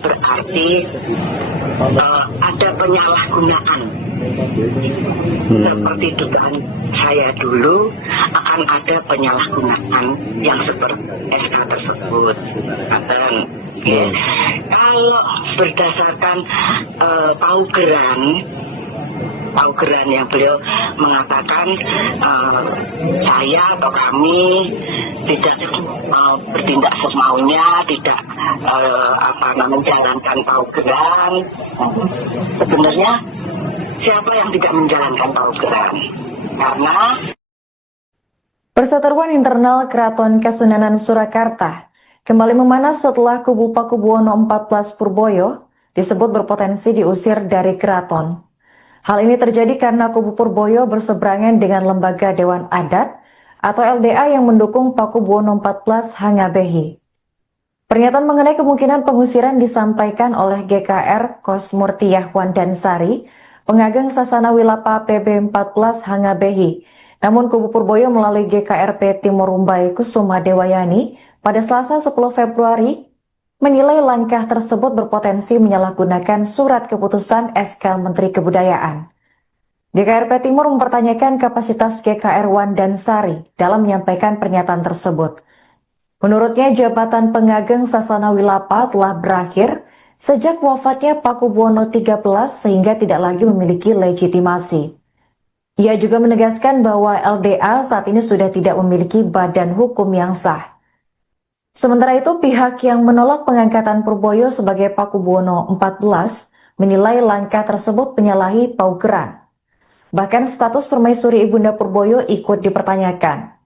berarti ada penyalahgunaan. Seperti dugaan saya dulu akan ada penyalahgunaan yang seperti SK tersebut. Kalau berdasarkan paugeran yang beliau mengatakan saya atau kami tidak bertindak semaunya, tidak menjalankan paugeran. Sebenarnya siapa yang tidak menjalankan paugeran? Karena perseteruan internal Keraton Kasunanan Surakarta kembali memanas setelah kubu Pakubuwono 14 Purboyo disebut berpotensi diusir dari keraton. Hal ini terjadi karena kubu Purboyo berseberangan dengan lembaga Dewan Adat atau LDA yang mendukung Pakubuwono 14 Hangabehi. Pernyataan mengenai kemungkinan pengusiran disampaikan oleh GKR Kosmurtiyah Wandansari, pengageng Sasana Wilapa PB 14 Hangabehi. Namun kubu Purboyo melalui GKRP Timur Rumbai Kusuma Dewayani pada Selasa 10 Februari menilai langkah tersebut berpotensi menyalahgunakan surat keputusan SK Menteri Kebudayaan. GKRP Timur mempertanyakan kapasitas GKR Wandansari dalam menyampaikan pernyataan tersebut. Menurutnya jabatan pengageng Sasana Wilapa telah berakhir sejak wafatnya Pakubuwono 13 sehingga tidak lagi memiliki legitimasi. Ia juga menegaskan bahwa LDA saat ini sudah tidak memiliki badan hukum yang sah. Sementara itu, pihak yang menolak pengangkatan Purboyo sebagai Pakubuwono 14 menilai langkah tersebut menyalahi paugeran. Bahkan status permaisuri Ibunda Purboyo ikut dipertanyakan.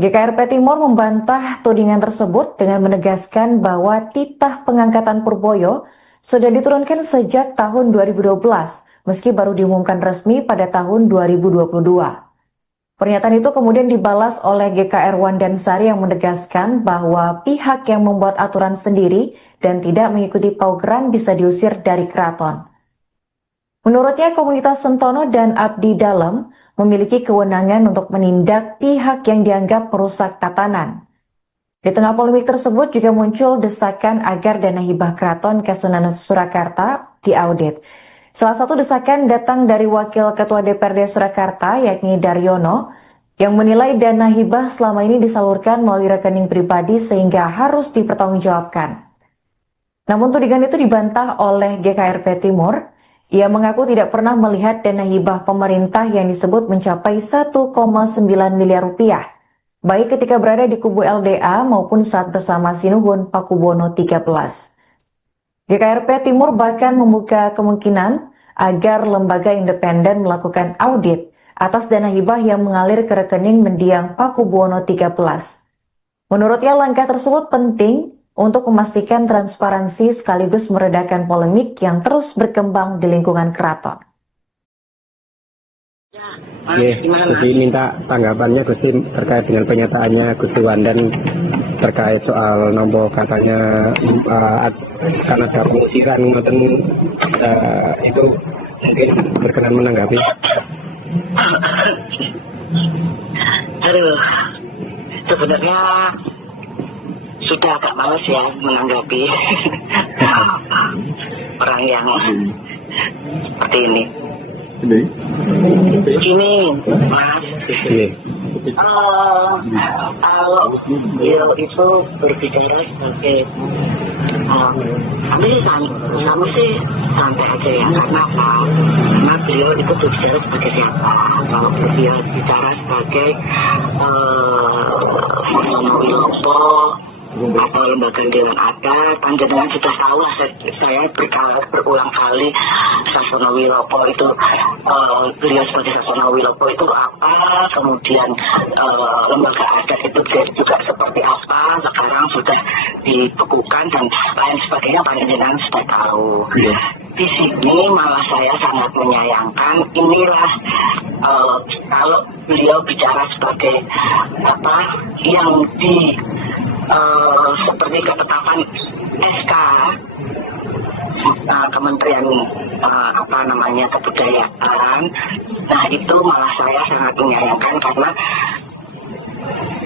GKRP Timur membantah tudingan tersebut dengan menegaskan bahwa titah pengangkatan Purboyo sudah diturunkan sejak tahun 2012, meski baru diumumkan resmi pada tahun 2022. Pernyataan itu kemudian dibalas oleh GKR Wandansari yang menegaskan bahwa pihak yang membuat aturan sendiri dan tidak mengikuti paugeran bisa diusir dari keraton. Menurutnya komunitas Sentono dan Abdi Dalem memiliki kewenangan untuk menindak pihak yang dianggap perusak tatanan. Di tengah polemik tersebut juga muncul desakan agar dana hibah Keraton Kasunanan Surakarta diaudit. Salah satu desakan datang dari Wakil Ketua DPRD Surakarta yakni Daryono yang menilai dana hibah selama ini disalurkan melalui rekening pribadi sehingga harus dipertanggungjawabkan. Namun tudingan itu dibantah oleh GKRP Timur. Ia mengaku tidak pernah melihat dana hibah pemerintah yang disebut mencapai 1,9 miliar rupiah, baik ketika berada di kubu LDA maupun saat bersama Sinuhun Pakubuwono 13. GKRP Timur bahkan membuka kemungkinan agar lembaga independen melakukan audit atas dana hibah yang mengalir ke rekening mendiang Pakubuwono 13. Menurutnya langkah tersebut penting untuk memastikan transparansi sekaligus meredakan polemik yang terus berkembang di lingkungan keraton. Jadi minta tanggapannya Gusti terkait dengan pernyataannya Gusti Wandan terkait soal nombor katanya karena ada pengusiran itu mungkin berkenan menanggapi. Sebenarnya sudah agak malas ya menanggapi orang yang seperti ini. Gini, Mas. Kalau beliau itu berbicara sebagai kami sih santai aja ya, karena apa? Karena beliau itu berbicara sebagai siapa? Kalau beliau bicara sebagai Wilopo atau lembaga Dewan Adat, panjenengan sudah tahu lah, saya berulang kali Sasono Wilopo itu beliau sebagai Sasono Wilopo itu apa, kemudian lembaga adat itu juga seperti apa, sekarang sudah dibekukan dan lain sebagainya, panjenengan sudah tahu. Di sini malah saya sangat menyayangkan, inilah kalau beliau bicara sebagai apa yang seperti ketetapan SK Kementerian Kebudayaan. Nah itu malah saya sangat menyayangkan, karena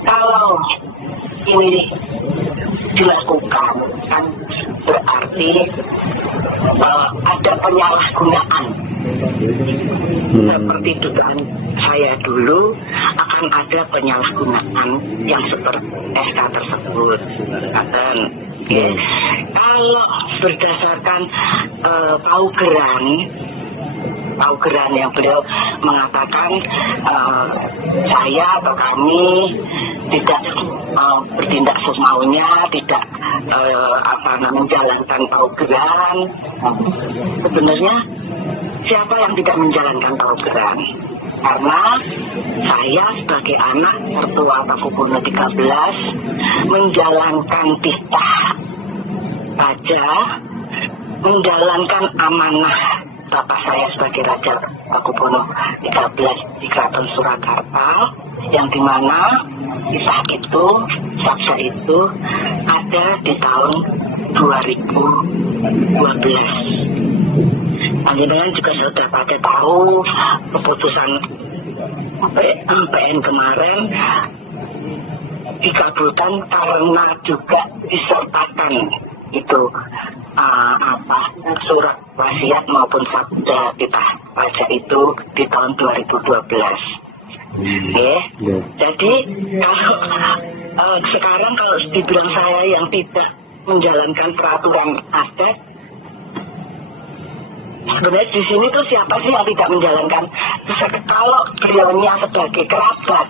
kalau ini dilakukan kan berarti seperti ada penyalahgunaan. Seperti dugaan saya dulu akan ada penyalahgunaan yang seperti SK tersebut. Kalau berdasarkan paugeran yang beliau mengatakan saya atau kami tidak bertindak semaunya, tidak menjalankan paugeran. Sebenarnya siapa yang tidak menjalankan paugeran? Karena saya sebagai anak tertua Pakubono 13 menjalankan titah raja, menjalankan amanah Bapak saya sebagai Raja Pakubono 13 di Keraton Surakarta, yang dimana kisah itu, sabda itu ada di tahun 2012. Panjenengan juga sudah pada tahu keputusan PN kemarin dikabulkan karena juga disertakan itu surat wasiat maupun sabda titah raja itu di tahun 2012. Jadi kalau sekarang kalau dibilang saya yang tidak menjalankan peraturan adat, sebenarnya di sini tuh siapa sih yang tidak menjalankan? Kalau beliaunya sebagai kerabat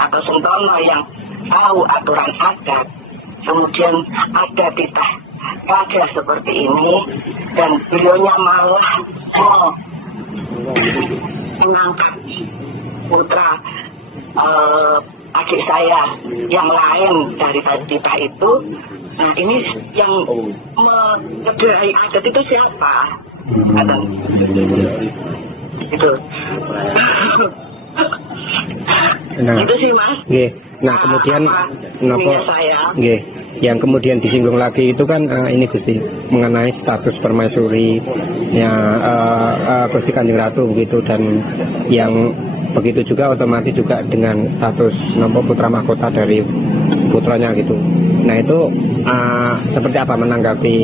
atau sentono yang tahu aturan adat, kemudian ada titah raja seperti ini, dan beliaunya malah mengangkat putra adik saya yang lain dari titah itu. Nah, ini yang mencederai adat itu siapa? Itu. Itu sih, Mas. Nah, kemudian yang kemudian disinggung lagi itu kan ini Gusti mengenai status permaisuri Gusti Kanjeng Ratu begitu, dan yang begitu juga otomatis juga dengan status putra mahkota dari putranya gitu. Nah, itu seperti apa menanggapi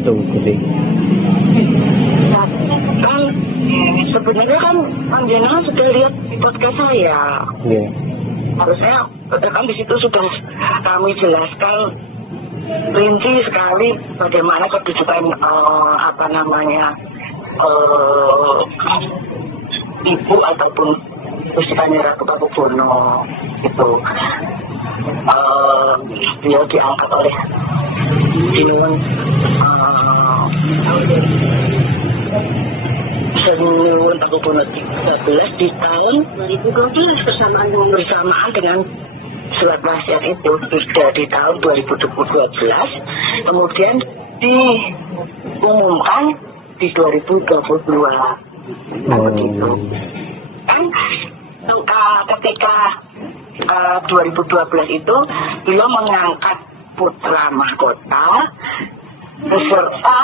itu Gusti? Sebenarnya kan panjenengan sudah lihat di podcast saya. Harusnya kan di situ sudah kami jelaskan rinci sekali bagaimana kedudukan ibu ataupun Gusti Kanjeng Ratu Pakubono itu. Beliau diangkat oleh Senyum Pakubono 13 di tahun 2012 bersamaan dengan surat wasiat itu sudah di tahun 2012, kemudian diumumkan di 2022. Begitu. Kan ketika 2012 itu beliau mengangkat putra mahkota beserta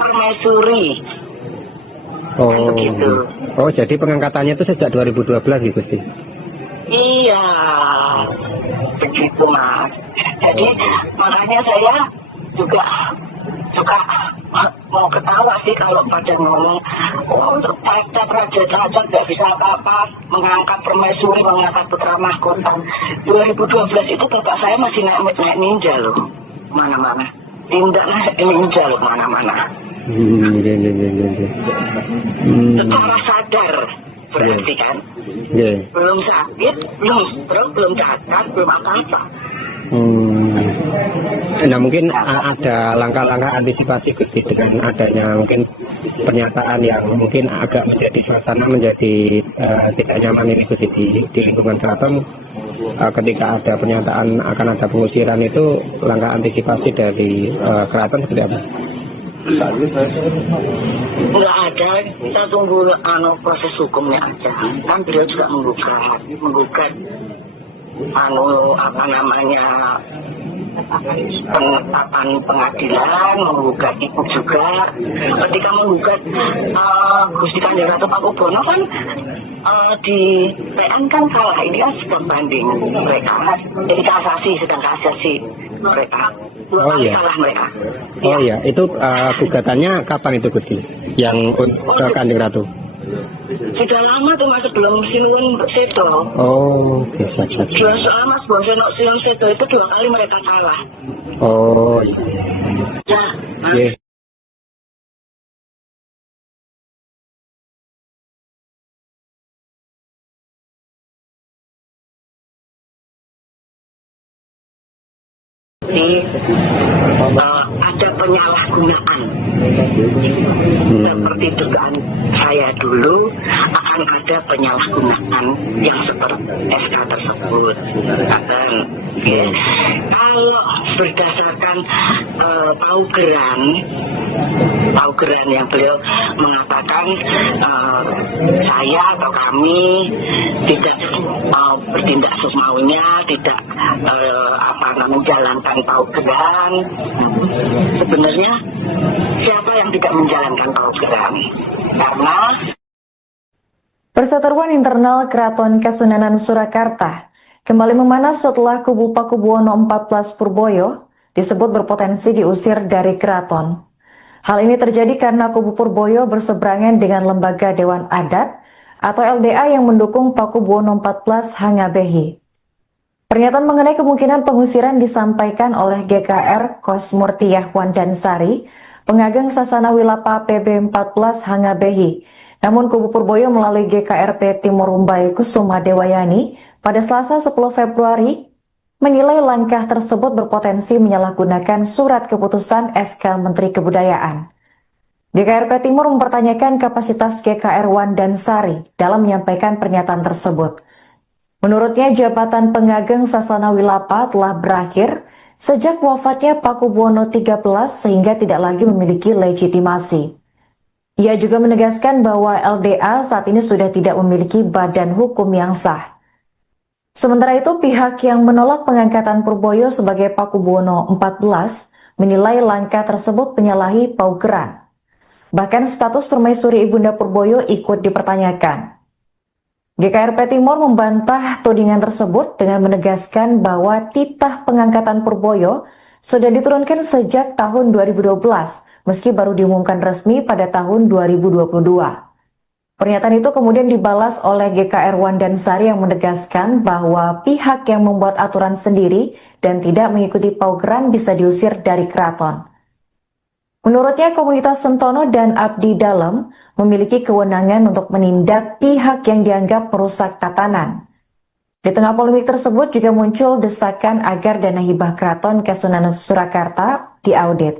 permaisuri. Jadi pengangkatannya itu sejak 2012 gitu sih? Iya, begitu Mas. Jadi makanya saya juga mau ketawa sih kalau pada ngomong untuk raja nggak bisa apa-apa, mengangkat permaisuri, mengangkat putra mahkota. 2012 itu bapak saya masih naik ninja loh, mana-mana. Tindak ninja loh, mana-mana. Secara sadar berarti kan? Belum sakit, belum stroke, belum cacat, belum apa-apa. Nah, mungkin ada langkah-langkah antisipasi dengan adanya mungkin pernyataan yang mungkin agak menjadi suasana menjadi tidak nyaman ini di lingkungan keraton. Ketika ada pernyataan akan ada pengusiran, itu langkah antisipasi dari keraton seperti apa? Nggak ada, kita tunggu proses hukumnya aja. Kan beliau juga menggugat penetapan pengadilan, menggugat ibu juga. Ketika menggugat Gusti Kanjeng Ratu Pakubono kan di PN kan kalah, ini kan sedang banding mereka, jadi sedang kasasi mereka. Oh iya. Salah mereka. Oh iya, itu gugatannya kapan itu Gusti? Yang ke Kanjeng Ratu? Sudah lama tuh Mas, sebelum Sinuwun sedo. Oh, biasa. Sudah selama sebelum Sinuwun sedo itu 2 kali mereka salah. Oh iya. Ya, Mas. Iya. Ada penyalahgunaan seperti dugaan saya dulu, akan ada penyalahgunaan yang seperti SK tersebut. Kalau berdasarkan paugeran yang beliau mengatakan saya atau kami tidak bertindak semaunya, tidak menjalankan paugeran. Sebenarnya siapa yang tidak menjalankan paugeran? Karena Perseteruan internal Keraton Kasunanan Surakarta kembali memanas setelah kubu Pakubuwono 14 Purboyo disebut berpotensi diusir dari keraton. Hal ini terjadi karena kubu Purboyo berseberangan dengan Lembaga Dewan Adat atau LDA yang mendukung Pakubuwono 14 Hangabehi. Pernyataan mengenai kemungkinan pengusiran disampaikan oleh GKR Kosmurtiyah Wandansari, pengageng Sasana Wilapa PB 14 Hangabehi. Namun kubu Purboyo melalui GKRP Timur Rumbai Kusuma Dewayani pada Selasa 10 Februari menilai langkah tersebut berpotensi menyalahgunakan surat keputusan SK Menteri Kebudayaan. GKRP Timur mempertanyakan kapasitas GKR Wandansari dalam menyampaikan pernyataan tersebut. Menurutnya, jabatan pengageng Sasana Wilapa telah berakhir sejak wafatnya Pakubuwono 13 sehingga tidak lagi memiliki legitimasi. Ia juga menegaskan bahwa LDA saat ini sudah tidak memiliki badan hukum yang sah. Sementara itu, pihak yang menolak pengangkatan Purboyo sebagai Pakubuwono 14 menilai langkah tersebut menyalahi paugeran. Bahkan status permaisuri Ibunda Purboyo ikut dipertanyakan. GKRP Timur membantah tudingan tersebut dengan menegaskan bahwa titah pengangkatan Purboyo sudah diturunkan sejak tahun 2012, meski baru diumumkan resmi pada tahun 2022. Pernyataan itu kemudian dibalas oleh GKR Wandansari yang menegaskan bahwa pihak yang membuat aturan sendiri dan tidak mengikuti paugeran bisa diusir dari keraton. Menurutnya, komunitas Sentono dan Abdi Dalem memiliki kewenangan untuk menindak pihak yang dianggap merusak tatanan. Di tengah polemik tersebut juga muncul desakan agar dana hibah Keraton Kasunanan Surakarta diaudit.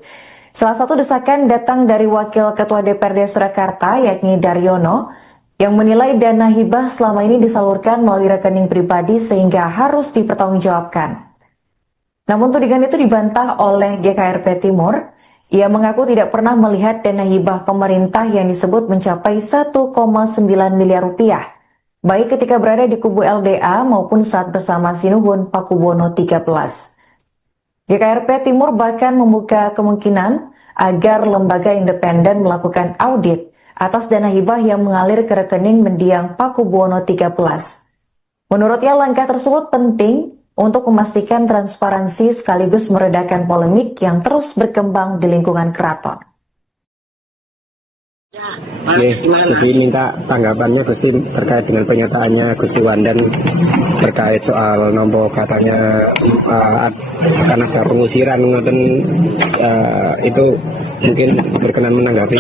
Salah satu desakan datang dari Wakil Ketua DPRD Surakarta, yakni Daryono, yang menilai dana hibah selama ini disalurkan melalui rekening pribadi sehingga harus dipertanggungjawabkan. Namun tudingan itu dibantah oleh GKRP Timur. Ia mengaku tidak pernah melihat dana hibah pemerintah yang disebut mencapai 1,9 miliar rupiah, baik ketika berada di kubu LDA maupun saat bersama Sinuhun Pakubuwono 13. GKRP Timur bahkan membuka kemungkinan agar lembaga independen melakukan audit atas dana hibah yang mengalir ke rekening mendiang Pakubuwono 13. Menurutnya langkah tersebut penting untuk memastikan transparansi sekaligus meredakan polemik yang terus berkembang di lingkungan keraton. Jadi minta tanggapannya Gusti terkait dengan pernyataannya Gusti Wandan terkait soal nomor katanya karena ada pengusiran itu mungkin berkenan menanggapi.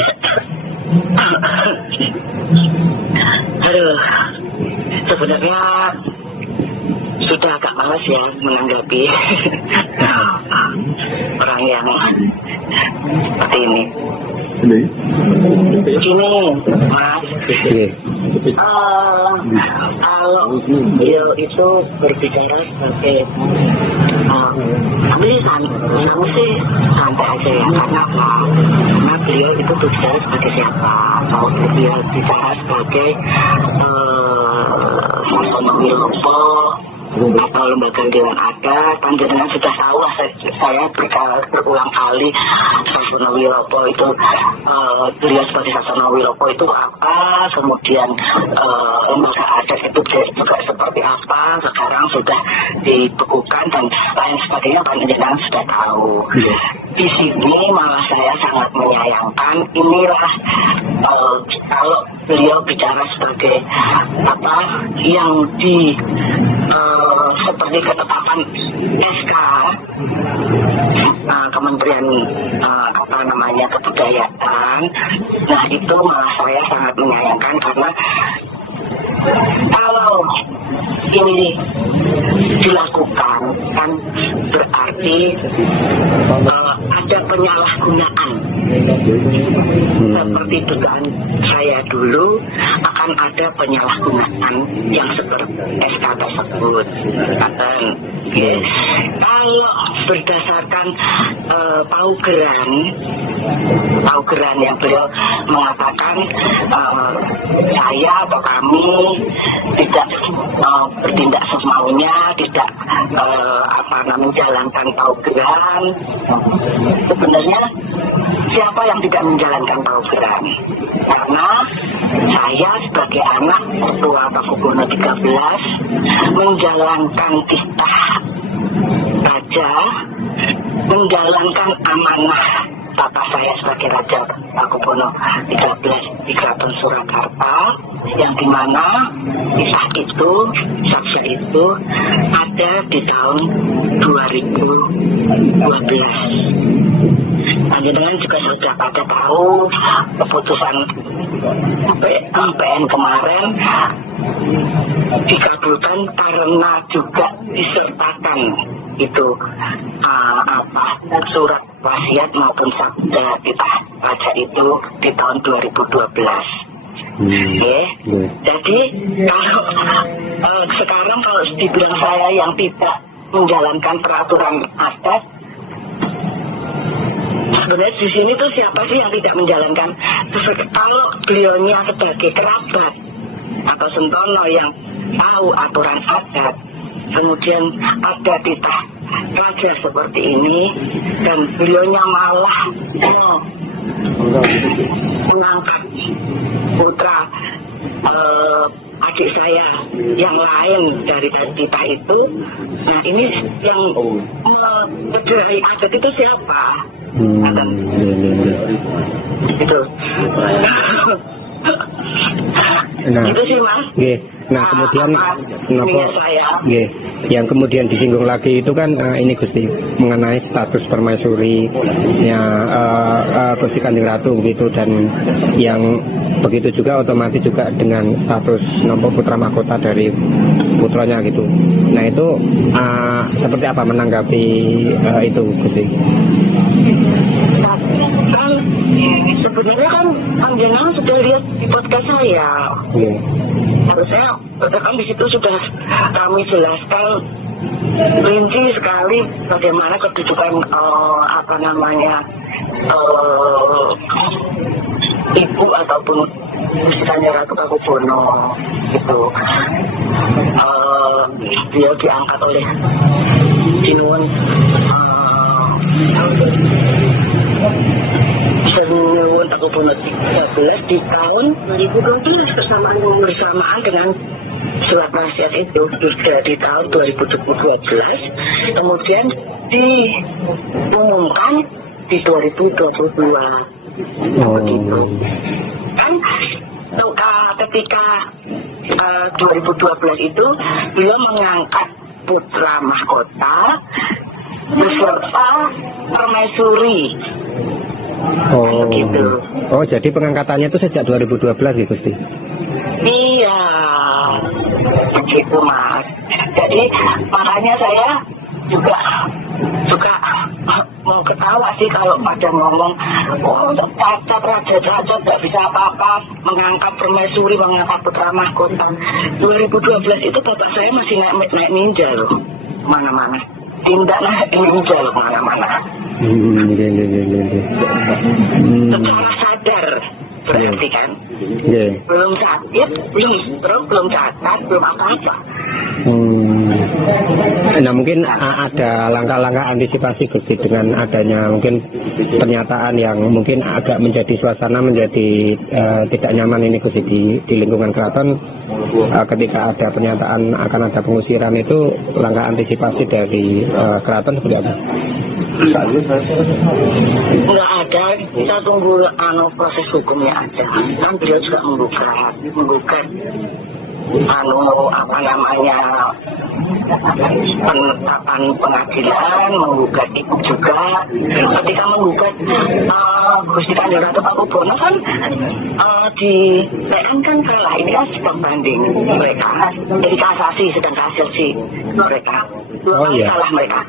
Aduh, sebenarnya sudah agak malas ya menanggapi orang yang seperti ini. Gini, Mas, kalau beliau itu berbicara sebagai kamu sih santai aja ya, karena beliau itu berbicara sebagai siapa? Kalau beliau bicara sebagai Sasana Wilopo atau lembaga dewan adat, panjenengan sudah tahu lah, saya berulang kali Sasono Wilopo itu, beliau sebagai Sasono Wilopo itu apa, kemudian lembaga adat itu juga seperti apa, sekarang sudah dibekukan dan lain sebagainya, panjenengan sudah tahu. Di sini malah saya sangat menyayangkan, inilah kalau beliau bicara sebagai apa yang seperti ketetapan SK Kementerian Kebudayaan, nah itu malah saya sangat menyayangkan, karena kalau ini dilakukan kan berarti ada penyalahgunaan. Seperti dugaan saya dulu, akan ada penyalahgunaan yang seperti SK tersebut. Kalau berdasarkan paugeran yang beliau mengatakan saya atau kami tidak bertindak semaunya, tidak menjalankan paugeran. Sebenarnya siapa yang tidak menjalankan paugeran? Karena saya sebagai anak ketua Pakubono 13 menjalankan titah raja, menjalankan amanah bapak saya sebagai Raja Pakubono 13 di Keraton Surakarta, yang dimana titah itu, saksa itu ada di tahun 2012. Panjenengan juga sudah pada tahu keputusan MPN kemarin dikabulkan karena juga disertakan itu surat wasiat maupun sabda titah raja itu di tahun 2012. Jadi kalau sekarang kalau dibilang saya yang tidak menjalankan peraturan adat, sebenarnya di sini tuh siapa sih yang tidak menjalankan? Kalau beliaunya sebagai kerabat atau sentono yang tahu aturan adat, kemudian ada titah raja seperti ini, dan beliaunya malah mengangkat putra adik saya yang lain dari titah itu. Nah ini yang dari adat itu siapa? Itu. Nah, itu sih Mas. Nah kemudian yang kemudian disinggung lagi itu kan ini Gusti mengenai status permaisurinya Gusti Kanjeng Ratu gitu, dan yang begitu juga otomatis juga dengan status nopo putra mahkota dari putranya gitu. Nah itu seperti apa menanggapi itu Gusti? Sebenarnya kan panjenengan sudah lihat di podcast saya. Harusnya kan di situ sudah kami jelaskan rinci sekali bagaimana kedudukan ibu ataupun misalnya Ratu Pakubono itu. Dia diangkat oleh Sinuwun Pakubono 13 di tahun 2012 bersamaan dengan surat wasiat itu di tahun 2012, kemudian diumumkan di 2022. Begitu kan, ketika 2012 itu beliau mengangkat putra mahkota beserta permaisuri. Gitu. Oh, jadi pengangkatannya itu sejak 2012 gitu sih? Iya, begitu Mas. Jadi makanya saya juga mau ketawa sih kalau pada ngomong, cacat raja tidak bisa apa-apa, mengangkat permaisuri, mengangkat putra mahkota. 2012 itu bapak saya masih naik ninja loh, mana-mana. Tindak naik ninja loh, mana-mana. Secara sadar berarti kan, belum sakit, belum cacat, belum apa-apa. Nah mungkin ada langkah-langkah antisipasi Gusti dengan adanya mungkin pernyataan yang mungkin agak menjadi suasana menjadi tidak nyaman ini Gusti di lingkungan keraton ketika ada pernyataan akan ada pengusiran itu langkah antisipasi dari keraton seperti apa? Nggak ada, kita tunggu proses hukumnya aja. Kan beliau juga menggugat apa namanya penetapan pengadilan, menggugat itu juga. Ketika menggugat Gusti Kanjeng Ratu Pakubuwono kan di PN kan kalah, ini kan sedang banding mereka, jadi kasasi sedang kasasi mereka. Oh iya. Salah mereka.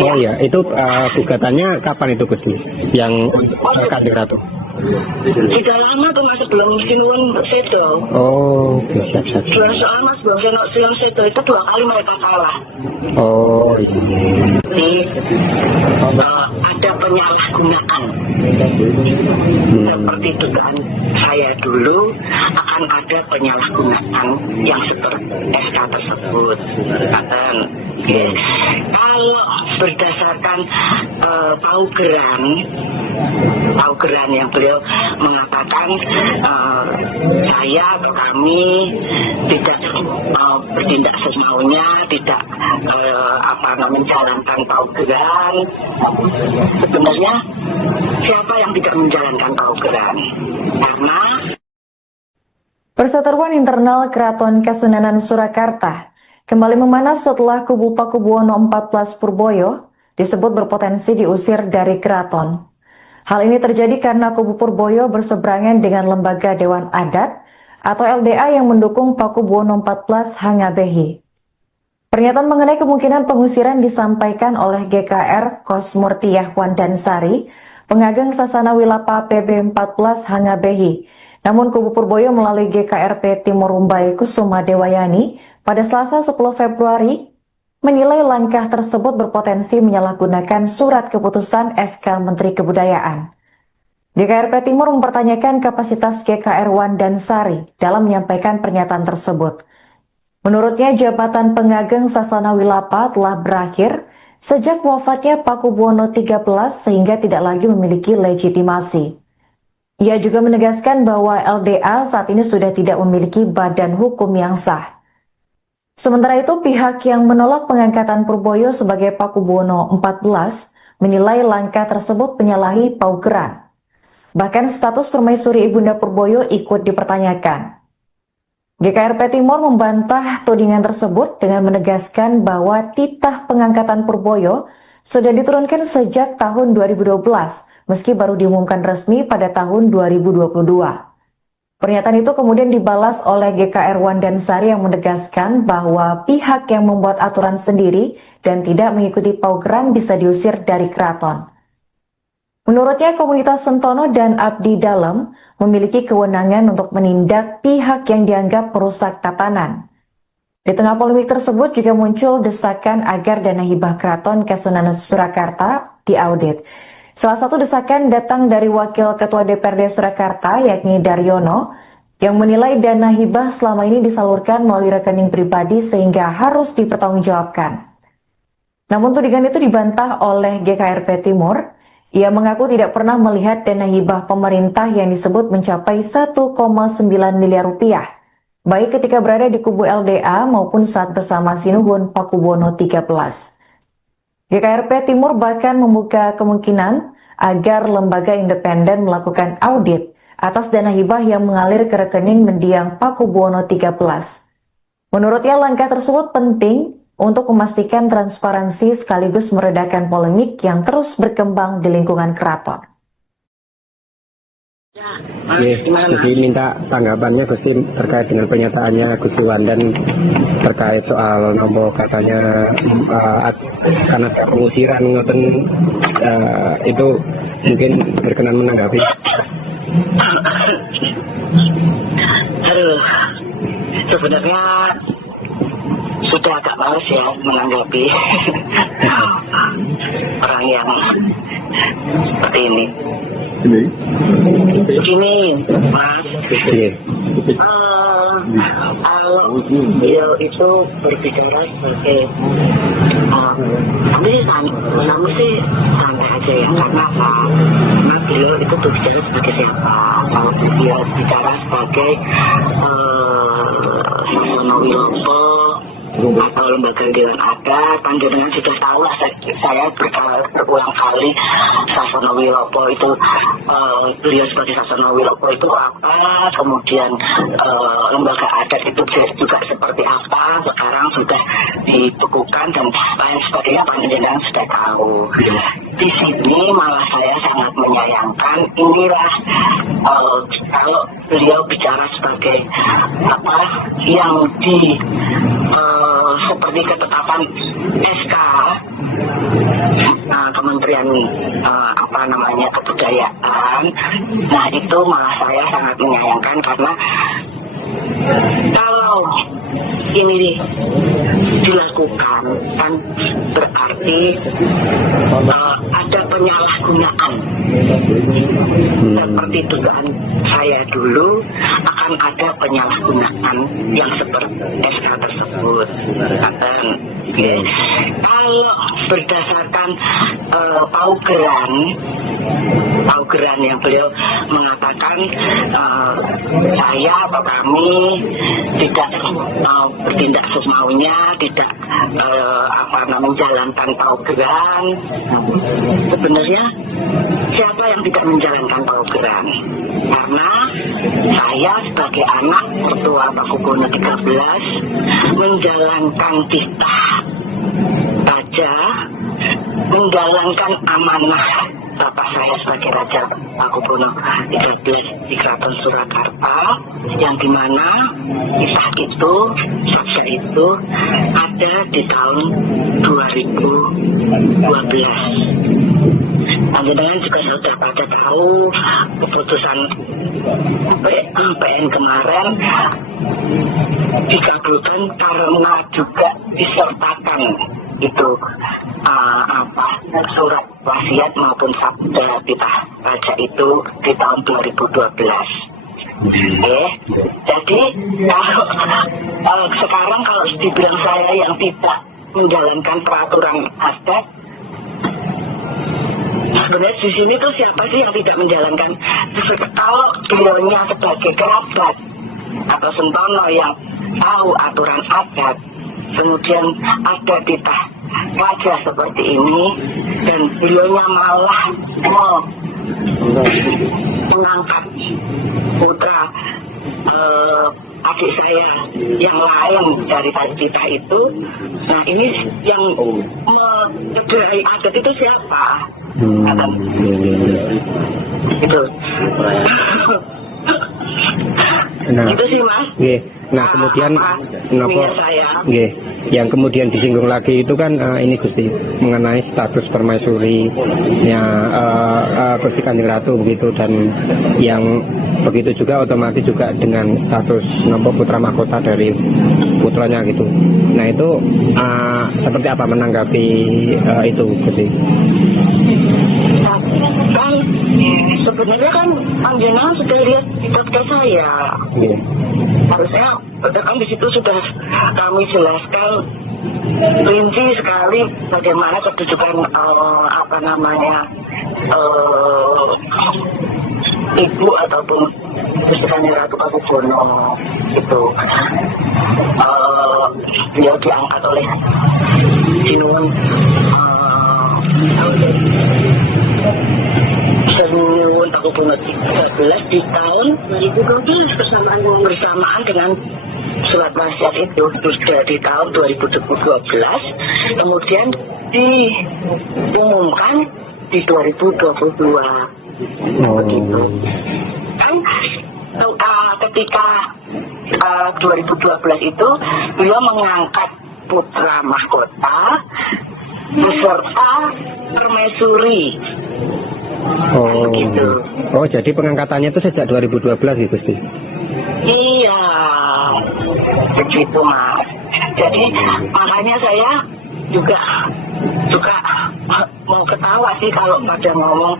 Oh iya, itu gugatannya kapan itu Gusti? Yang Kanjeng Ratu? Sudah lama tuh mas, sebelum Sinuwun Sedo. Oh, siap. Dua soal mas, sebelum Sinuwun Sedo itu 2 kali mereka kalah. Oh iya. Ada penyalahgunaan. Seperti dugaan saya dulu akan ada penyalahgunaan yang seperti SK tersebut. Kalau berdasarkan paugeran yang beliau mengatakan kami tidak bertindak semaunya, tidak menjalankan paugeran. Sebenarnya siapa yang tidak menjalankan paugeran? Karena perseteruan internal Keraton Kasunanan Surakarta kembali memanas setelah kubu Pakubuwono 14 Purboyo disebut berpotensi diusir dari keraton. Hal ini terjadi karena kubu Purboyo berseberangan dengan Lembaga Dewan Adat atau LDA yang mendukung Pakubuwono 14 Hangabehi. Pernyataan mengenai kemungkinan pengusiran disampaikan oleh GKR Kosmurtiyah Wandansari, pengageng Sasana Wilapa PB 14 Hangabehi. Namun kubu Purboyo melalui GKRP Timur Rumbai Kusuma Dewayani pada Selasa 10 Februari menilai langkah tersebut berpotensi menyalahgunakan surat keputusan SK Menteri Kebudayaan. GKRP Timur mempertanyakan kapasitas GKR Wandansari dalam menyampaikan pernyataan tersebut. Menurutnya, jabatan pengageng Sasana Wilapa telah berakhir sejak wafatnya Pakubuwono 13 sehingga tidak lagi memiliki legitimasi. Ia juga menegaskan bahwa LDA saat ini sudah tidak memiliki badan hukum yang sah. Sementara itu, pihak yang menolak pengangkatan Purboyo sebagai Pakubuwono 14 menilai langkah tersebut menyalahi paugeran. Bahkan status permaisuri Ibunda Purboyo ikut dipertanyakan. GKRP Timur membantah tudingan tersebut dengan menegaskan bahwa titah pengangkatan Purboyo sudah diturunkan sejak tahun 2012, meski baru diumumkan resmi pada tahun 2022. Pernyataan itu kemudian dibalas oleh GKR Wandansari yang menegaskan bahwa pihak yang membuat aturan sendiri dan tidak mengikuti paugeran bisa diusir dari keraton. Menurutnya, komunitas Sentono dan Abdi Dalem memiliki kewenangan untuk menindak pihak yang dianggap merusak tatanan. Di tengah polemik tersebut juga muncul desakan agar dana hibah Keraton Kasunanan Surakarta diaudit. Salah satu desakan datang dari Wakil Ketua DPRD Surakarta, yakni Daryono, yang menilai dana hibah selama ini disalurkan melalui rekening pribadi sehingga harus dipertanggungjawabkan. Namun tudingan itu dibantah oleh GKRP Timur. Ia mengaku tidak pernah melihat dana hibah pemerintah yang disebut mencapai 1,9 miliar rupiah, baik ketika berada di kubu LDA maupun saat bersama Sinuhun Pakubuwono 13. GKRP Timur bahkan membuka kemungkinan agar lembaga independen melakukan audit atas dana hibah yang mengalir ke rekening mendiang Pakubuwono 13. Menurutnya langkah tersebut penting untuk memastikan transparansi sekaligus meredakan polemik yang terus berkembang di lingkungan keraton. Jadi minta tanggapannya Gusti terkait dengan pernyataannya Gusti Wandan terkait soal nomor katanya karena pengusiran itu mungkin berkenan menanggapi. Sebenarnya sudah agak males ya menanggapi orang yang seperti ini. Begini, Mas. kalau beliau itu berbicara sebagai kami sih santai aja ya, karena apa? Karena beliau itu berbicara sebagai siapa? Kalau beliau bicara sebagai Sasono Wilopo atau lembaga dewan adat, panjenengan sudah tahu lah, saya berulang kali Sasono Wilopo itu beliau sebagai Sasono Wilopo itu apa, kemudian lembaga adat itu juga seperti apa, sekarang sudah dibekukan dan lain sebagainya, panjenengan sudah tahu. Di sini malah saya sangat menyayangkan inilah kalau beliau bicara sebagai apa yang seperti ketetapan SK Kementerian Kebudayaan. Nah itu malah saya sangat menyayangkan, karena kalau ini dilakukan kan berarti ada penyalahgunaan. Seperti dugaan saya dulu, akan ada penyalahgunaan yang seperti SK tersebut. Kalau berdasarkan paugeran yang beliau mengatakan saya atau kami tidak bertindak semaunya, tidak menjalankan paugeran. Sebenarnya siapa yang tidak menjalankan paugeran? Karena saya sebagai anak Ketua Pakubono 13 menjalankan titah saja, menjalankan amanah Bapak saya sebagai Raja Pakubono 13 di Keraton Surakarta, yang dimana titah itu, sabda itu ada di tahun 2012. Panjenengan juga sudah pada tahu keputusan PN kemarin dikabulkan karena juga disertakan itu surat wasiat maupun sabda titah raja itu di tahun 2012. Jadi kalau sekarang kalau dibilang saya yang tidak menjalankan peraturan adat, sebenarnya di sini tuh siapa sih yang tidak menjalankan? Kalau beliaunya sebagai kerabat atau sentono yang tahu aturan adat, kemudian ada titah raja seperti ini, dan beliaunya malah mau mengangkat putra adik saya yang lain dari titah itu. Nah ini yang mencederai adat itu siapa? Itu. Nah, itu sih Mas. Nah kemudian yang kemudian disinggung lagi itu kan ini Gusti, mengenai status permaisurinya Gusti Kanjeng Ratu begitu, dan yang begitu juga otomatis juga dengan status putra mahkota dari putranya gitu. Nah itu seperti apa menanggapi itu Gusti? Sebenarnya kan panjenengan sudah lihat di daftar saya. Harusnya kan di situ sudah kami jelaskan rinci sekali bagaimana kedudukan ibu ataupun Gusti Kanjeng Ratu Pakubono itu. Beliau diangkat oleh Sinuwun Pakubono 13 di tahun 2012 bersamaan dengan surat wasiat itu sudah di tahun 2012, kemudian diumumkan di 2022. Begitu. Kan ketika 2012 itu beliau mengangkat putra mahkota beserta permaisuri. Gitu. Oh, jadi pengangkatannya itu sejak 2012 gitu Gusti? Iya, begitu Mas. Jadi makanya saya juga mau ketawa sih kalau pada ngomong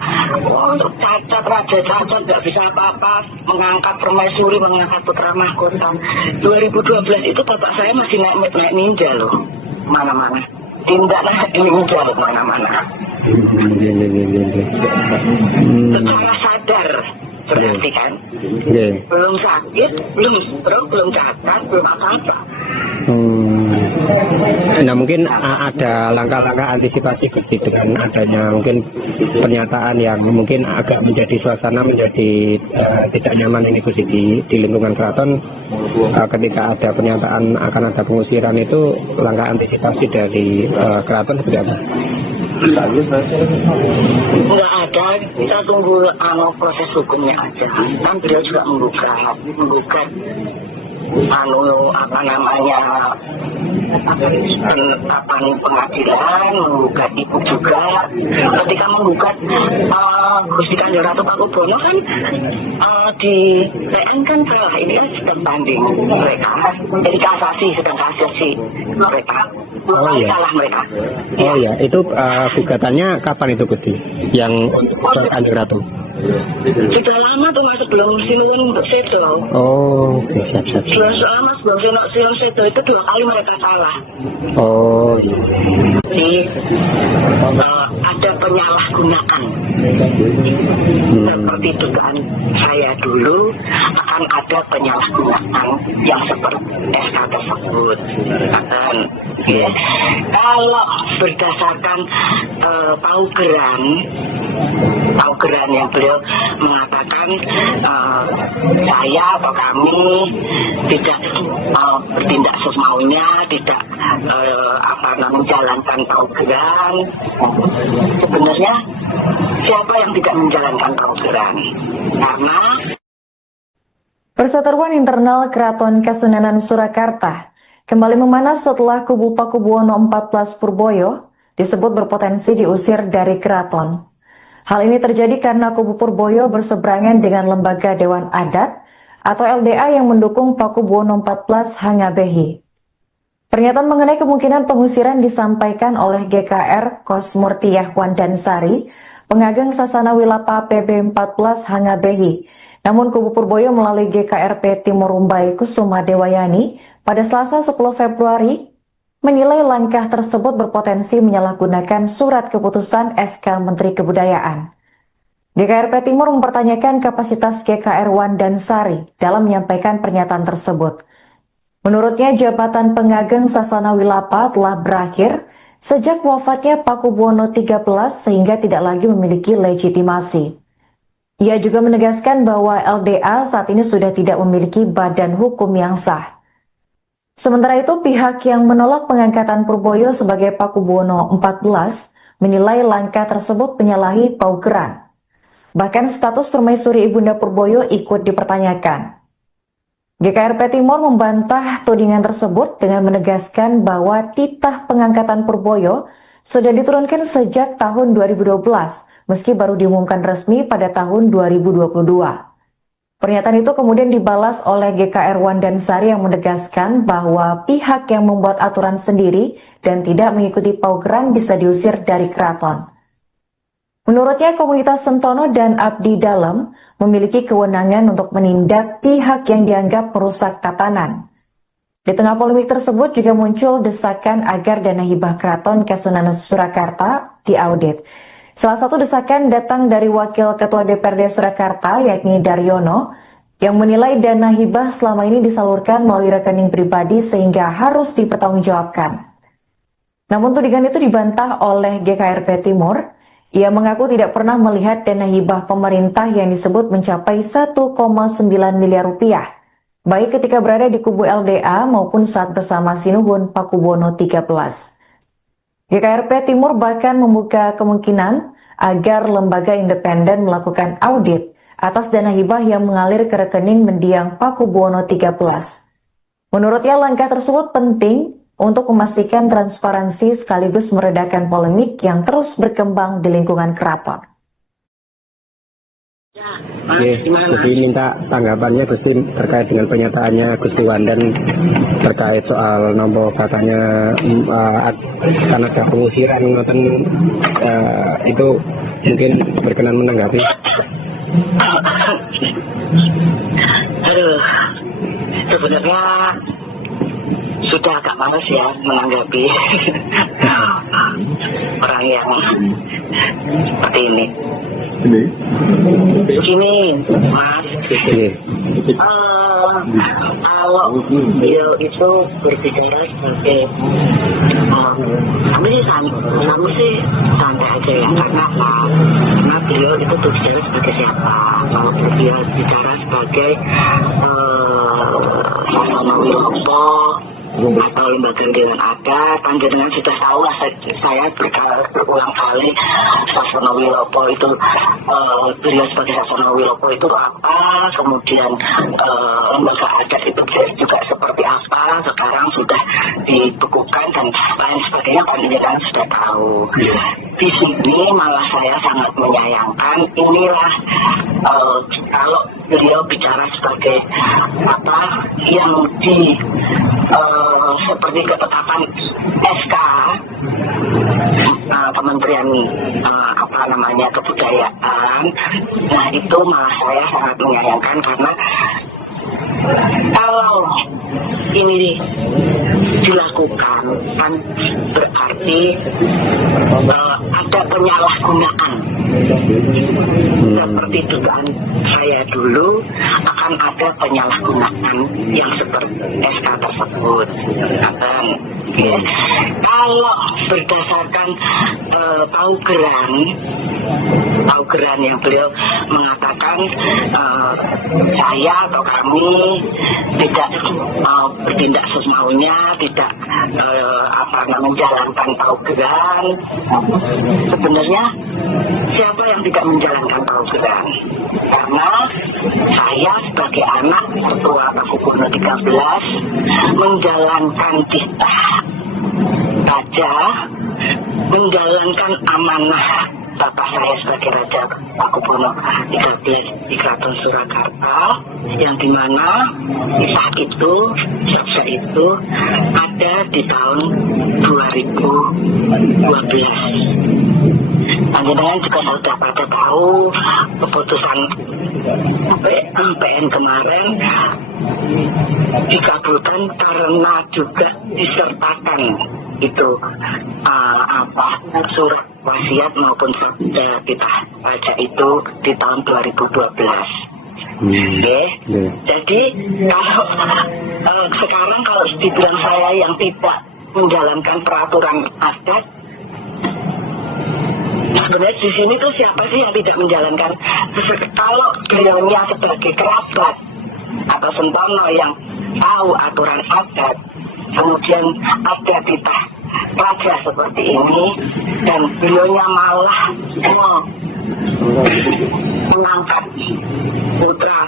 untuk cacat, raja cacat nggak bisa apa-apa, mengangkat permaisuri, mengangkat putra mahkota. 2012 itu bapak saya masih naik ninja loh, mana-mana. Tindak naik ninja loh, mana-mana. Secara sadar berarti kan, belum sakit, belum stroke, belum cacat, belum apa-apa. Nah mungkin ada langkah-langkah antisipasi Gusti dengan adanya mungkin pernyataan yang mungkin agak menjadi suasana menjadi tidak nyaman ini Gusti di lingkungan keraton, ketika ada pernyataan akan ada pengusiran itu langkah antisipasi dari keraton seperti apa? Enggak ada, kita tunggu proses hukumnya aja. Kan beliau juga menggugat apa namanya pengadilan, menggugat ibu juga. Ketika menggugat Gusti Kanjeng Ratu Pakubono kan di PN kan salah, ini kan sedang banding mereka, jadi kasasi, sedang kasasi mereka. Oh iya. Salah mereka. Oh iya, itu gugatannya kapan itu Gusti? Yang Kanjeng Ratu? Sudah lama tuh Mas, sebelum Sinuwun Sedo. Oh, siap. Sudah lama sebelum Sinuwun Sedo itu 2 kali mereka salah. Oh iya. Jadi ada penyalahgunaan. Seperti dugaan saya dulu akan ada penyalahgunaan yang seperti SK tersebut. Kalau berdasarkan paugeran yang beliau mengatakan saya atau kami tidak bertindak semaunya, tidak menjalankan paugeran. Sebenarnya siapa yang tidak menjalankan paugeran? Karena Perseteruan internal Keraton Kasunanan Surakarta kembali memanas setelah kubu Pakubuwono 14 Purboyo disebut berpotensi diusir dari keraton. Hal ini terjadi karena kubu Purboyo berseberangan dengan Lembaga Dewan Adat atau LDA yang mendukung Pakubuwono 14 Hangabehi. Pernyataan mengenai kemungkinan pengusiran disampaikan oleh GKR Kosmurtiyah Wandansari, pengageng Sasana Wilapa PB 14 Hangabehi. Namun kubu Purboyo melalui GKRP Timur Rumbai Kusuma Dewayani pada Selasa 10 Februari menilai langkah tersebut berpotensi menyalahgunakan surat keputusan SK Menteri Kebudayaan. GKRP Timur mempertanyakan kapasitas GKR Wandansari dalam menyampaikan pernyataan tersebut. Menurutnya, jabatan pengageng Sasana Wilapa telah berakhir sejak wafatnya Pakubuwono 13 sehingga tidak lagi memiliki legitimasi. Ia juga menegaskan bahwa LDA saat ini sudah tidak memiliki badan hukum yang sah. Sementara itu, pihak yang menolak pengangkatan Purboyo sebagai Pakubuwono 14 menilai langkah tersebut menyalahi paugeran. Bahkan status permaisuri Ibunda Purboyo ikut dipertanyakan. GKRP Timur membantah tudingan tersebut dengan menegaskan bahwa titah pengangkatan Purboyo sudah diturunkan sejak tahun 2012, meski baru diumumkan resmi pada tahun 2022. Pernyataan itu kemudian dibalas oleh GKR Wandansari yang menegaskan bahwa pihak yang membuat aturan sendiri dan tidak mengikuti paugeran bisa diusir dari keraton. Menurutnya, komunitas Sentono dan Abdi Dalem memiliki kewenangan untuk menindak pihak yang dianggap merusak tatanan. Di tengah polemik tersebut juga muncul desakan agar dana hibah Keraton Kasunanan Surakarta diaudit. Salah satu desakan datang dari Wakil Ketua DPRD Surakarta, yakni Daryono, yang menilai dana hibah selama ini disalurkan melalui rekening pribadi sehingga harus dipertanggungjawabkan. Namun tudingan itu dibantah oleh GKRP Timur. Ia mengaku tidak pernah melihat dana hibah pemerintah yang disebut mencapai 1,9 miliar rupiah, baik ketika berada di kubu LDA maupun saat bersama Sinuhun Pakubuwono 13. GKRP Timur bahkan membuka kemungkinan agar lembaga independen melakukan audit atas dana hibah yang mengalir ke rekening mendiang Pakubuwono 13. Menurutnya langkah tersebut penting untuk memastikan transparansi sekaligus meredakan polemik yang terus berkembang di lingkungan keraton. ya, Gimana? Jadi minta tanggapannya Gusti terkait dengan pernyataannya Gusti Wandan terkait soal nomor katanya akan ada pengusiran itu mungkin berkenan menanggapi. Sebenarnya sudah agak males ya menanggapi orang yang seperti ini. Begini, Mas. Kalau beliau itu berbicara sebagai kami sih santai aja ya, karena beliau itu berbicara sebagai siapa? Kalau beliau bicara sebagai Sasono Wilopo atau lembaga dewan adat, panjenengan sudah tahu lah, saya berulang kali Sasono Wilopo itu beliau sebagai Sasono Wilopo itu apa, kemudian lembaga adat itu juga seperti apa, sekarang sudah dibekukan dan lain sebagainya, panjenengan sudah tahu. Di sini malah saya sangat menyayangkan, inilah kalau beliau bicara sebagai apa yang seperti ketetapan SK Kementerian Kebudayaan. Nah, itu malah saya sangat menyayangkan, karena kalau ini dilakukan kan berarti ada penyalahgunaan. Seperti dugaan saya dulu, akan ada penyalahgunaan yang seperti SK tersebut. Kalau berdasarkan Paugeran yang beliau mengatakan saya atau kami tidak bertindak semaunya, tidak menjalankan Paugeran. Sebenarnya siapa yang tidak menjalankan Paugeran? Karena saya sebagai anak ketua Pakubono 13 menjalankan titah raja, menjalankan amanah Bapak saya sebagai Raja Pakubono 13 di Keraton Surakarta, yang dimana kisah itu, Jogja itu ada di tahun 2012. Panjenengan juga sudah pada tahu keputusan MPN kemarin dikabulkan karena juga disertakan itu surat wasiat maupun sabda titah raja itu di tahun 2012. Jadi kalau sekarang kalau dibilang saya yang tidak menjalankan peraturan adat, sebenarnya di sini tuh siapa sih yang tidak menjalankan? Kalau beliaunya sebagai kerabat atau sentono yang tahu aturan adat, kemudian ada titah raja seperti ini, dan beliaunya malah mengangkat putra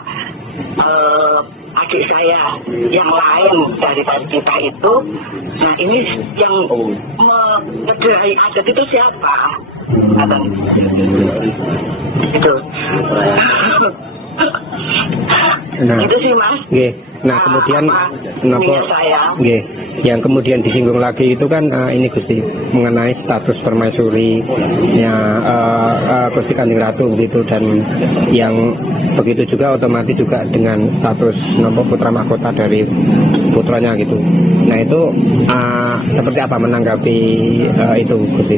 adik saya yang lain dari kita itu. Nah, ini yang mencederai adat itu siapa? Itu. Nah, itu sih Mas. Nah, kemudian yang kemudian disinggung lagi itu kan ini Gusti mengenai status permaisurinya Gusti Kanjeng Ratu begitu, dan yang begitu juga otomatis juga dengan status putra mahkota dari putranya gitu. Nah, itu seperti apa menanggapi itu Gusti?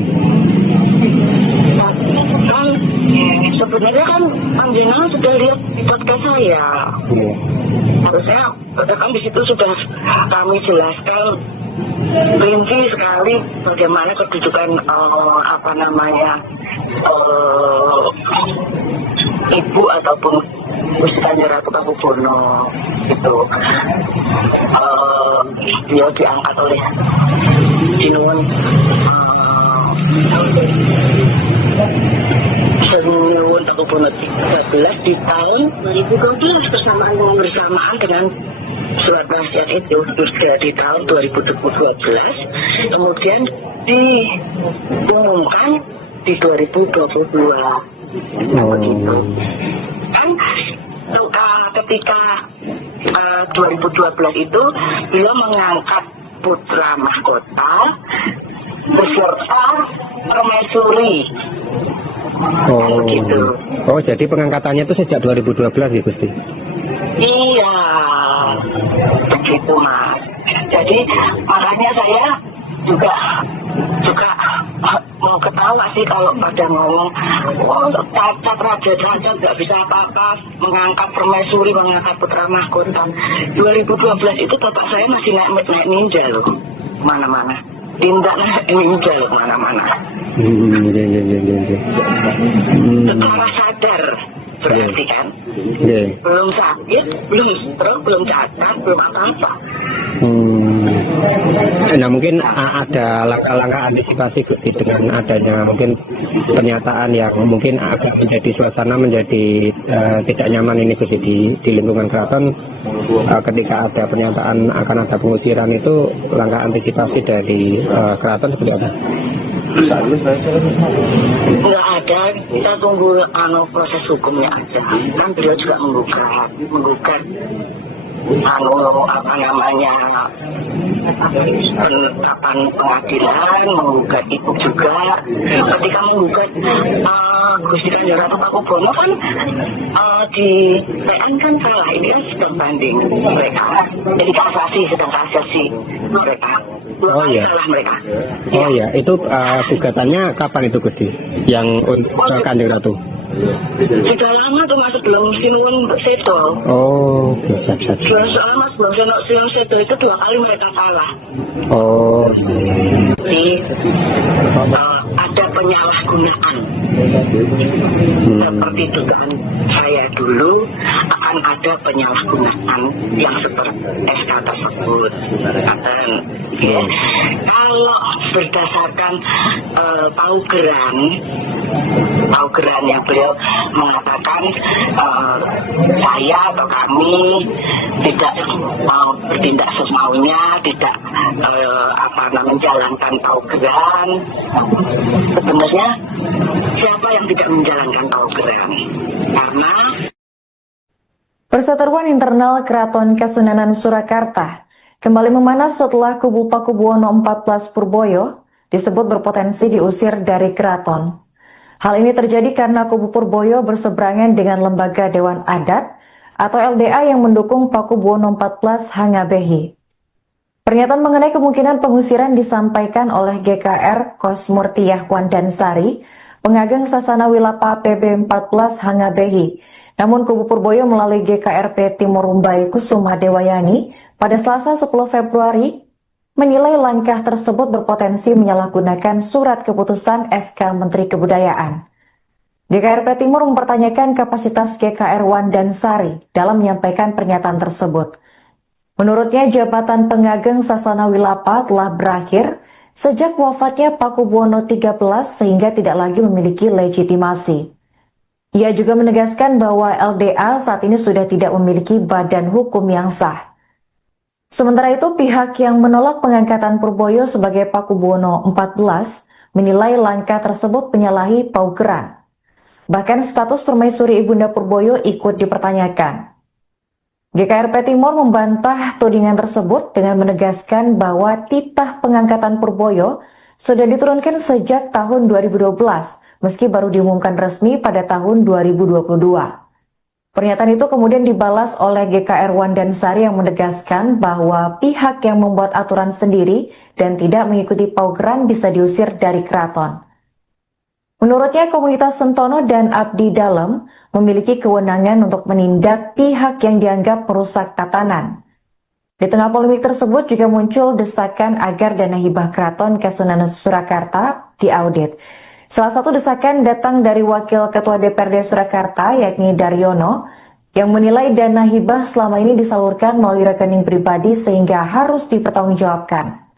Sebenarnya kan panjenengan sudah lihat di podcast saya. Harusnya kan di situ sudah kami jelaskan rinci sekali bagaimana kedudukan ibu ataupun Gusti Kanjeng Ratu Pakubono itu. Dia diangkat oleh Sinuwun Sinuwun Pakubono 13 di tahun 2012 bersamaan dengan surat wasiat itu di tahun 2012, kemudian diumumkan di 2022. Begitu. Kan ketika 2012 itu beliau mengangkat putra mahkota beserta permaisuri. Gitu. Oh, jadi pengangkatannya itu sejak 2012 ya Gusti? Iya, begitu Mas. Jadi makanya saya juga mau ketawa sih kalau pada ngomong, oh cacat raja cacat nggak bisa apa-apa, mengangkat permaisuri, mengangkat putra mahkota. 2012 itu bapak saya masih naik ninja loh, mana-mana. Tindak naik ninja loh, mana-mana. Secara sadar berarti kan, belum sakit, belum stroke, belum cacat, belum apa-apa. Nah mungkin ada langkah-langkah antisipasi dengan adanya mungkin pernyataan yang mungkin agak menjadi suasana menjadi tidak nyaman ini Gusti di lingkungan keraton, ketika ada pernyataan akan ada pengusiran, itu langkah antisipasi dari keraton seperti apa? Nggak ada, kita tunggu proses hukumnya aja. Kan beliau juga menggugat apa namanya penetapan pengadilan, menggugat itu juga. Ketika menggugat Gusti Kanjeng Ratu Pakubono kan di PN kan salah, ini kan sedang banding mereka, jadi sedang kasasi mereka. Oh iya. Salah mereka. Oh iya, itu gugatannya kapan itu Gusti? Yang untuk Kanjeng Ratu? Sudah lama tuh Mas, sebelum Sinuwun Sedo. Oh, biasa. Soalnya Mas, sebelum Sinuwun Sedo itu 2 kali mereka kalah. Oh. Jadi ada penyalahgunaan. Seperti dugaan saya dulu, akan ada penyalahgunaan yang seperti SK tersebut. Kalau berdasarkan paugeran yang beliau mengatakan saya atau kami tidak mau bertindak semaunya, tidak menjalankan paugeran. Sebenarnya siapa yang tidak menjalankan paugeran? Karena perseteruan internal Keraton Kasunanan Surakarta kembali memanas setelah kubu Pakubuwono 14 Purboyo disebut berpotensi diusir dari keraton. Hal ini terjadi karena kubu Purboyo berseberangan dengan Lembaga Dewan Adat atau LDA yang mendukung Pakubuwono 14 Hangabehi. Pernyataan mengenai kemungkinan pengusiran disampaikan oleh GKR Kosmurtiyah Wandansari, pengageng Sasana Wilapa PB 14 Hangabehi. Namun kubu Purboyo melalui GKRP Timur Rumbai Kusuma Dewayani pada Selasa 10 Februari menilai langkah tersebut berpotensi menyalahgunakan surat keputusan SK Menteri Kebudayaan. GKRP Timur mempertanyakan kapasitas GKR Wandansari dalam menyampaikan pernyataan tersebut. Menurutnya, jabatan pengageng Sasana Wilapa telah berakhir sejak wafatnya Pakubuwono 13 sehingga tidak lagi memiliki legitimasi. Ia juga menegaskan bahwa LDA saat ini sudah tidak memiliki badan hukum yang sah. Sementara itu, pihak yang menolak pengangkatan Purboyo sebagai Pakubuwono 14 menilai langkah tersebut menyalahi paugeran. Bahkan status permaisuri Ibunda Purboyo ikut dipertanyakan. GKRP Timur membantah tudingan tersebut dengan menegaskan bahwa titah pengangkatan Purboyo sudah diturunkan sejak tahun 2012, meski baru diumumkan resmi pada tahun 2022. Pernyataan itu kemudian dibalas oleh GKR Wandansari yang menegaskan bahwa pihak yang membuat aturan sendiri dan tidak mengikuti paugeran bisa diusir dari keraton. Menurutnya, komunitas Sentono dan Abdi Dalem memiliki kewenangan untuk menindak pihak yang dianggap merusak tatanan. Di tengah polemik tersebut juga muncul desakan agar dana hibah Keraton Kasunanan Surakarta diaudit. Salah satu desakan datang dari Wakil Ketua DPRD Surakarta, yakni Daryono, yang menilai dana hibah selama ini disalurkan melalui rekening pribadi sehingga harus dipertanggungjawabkan.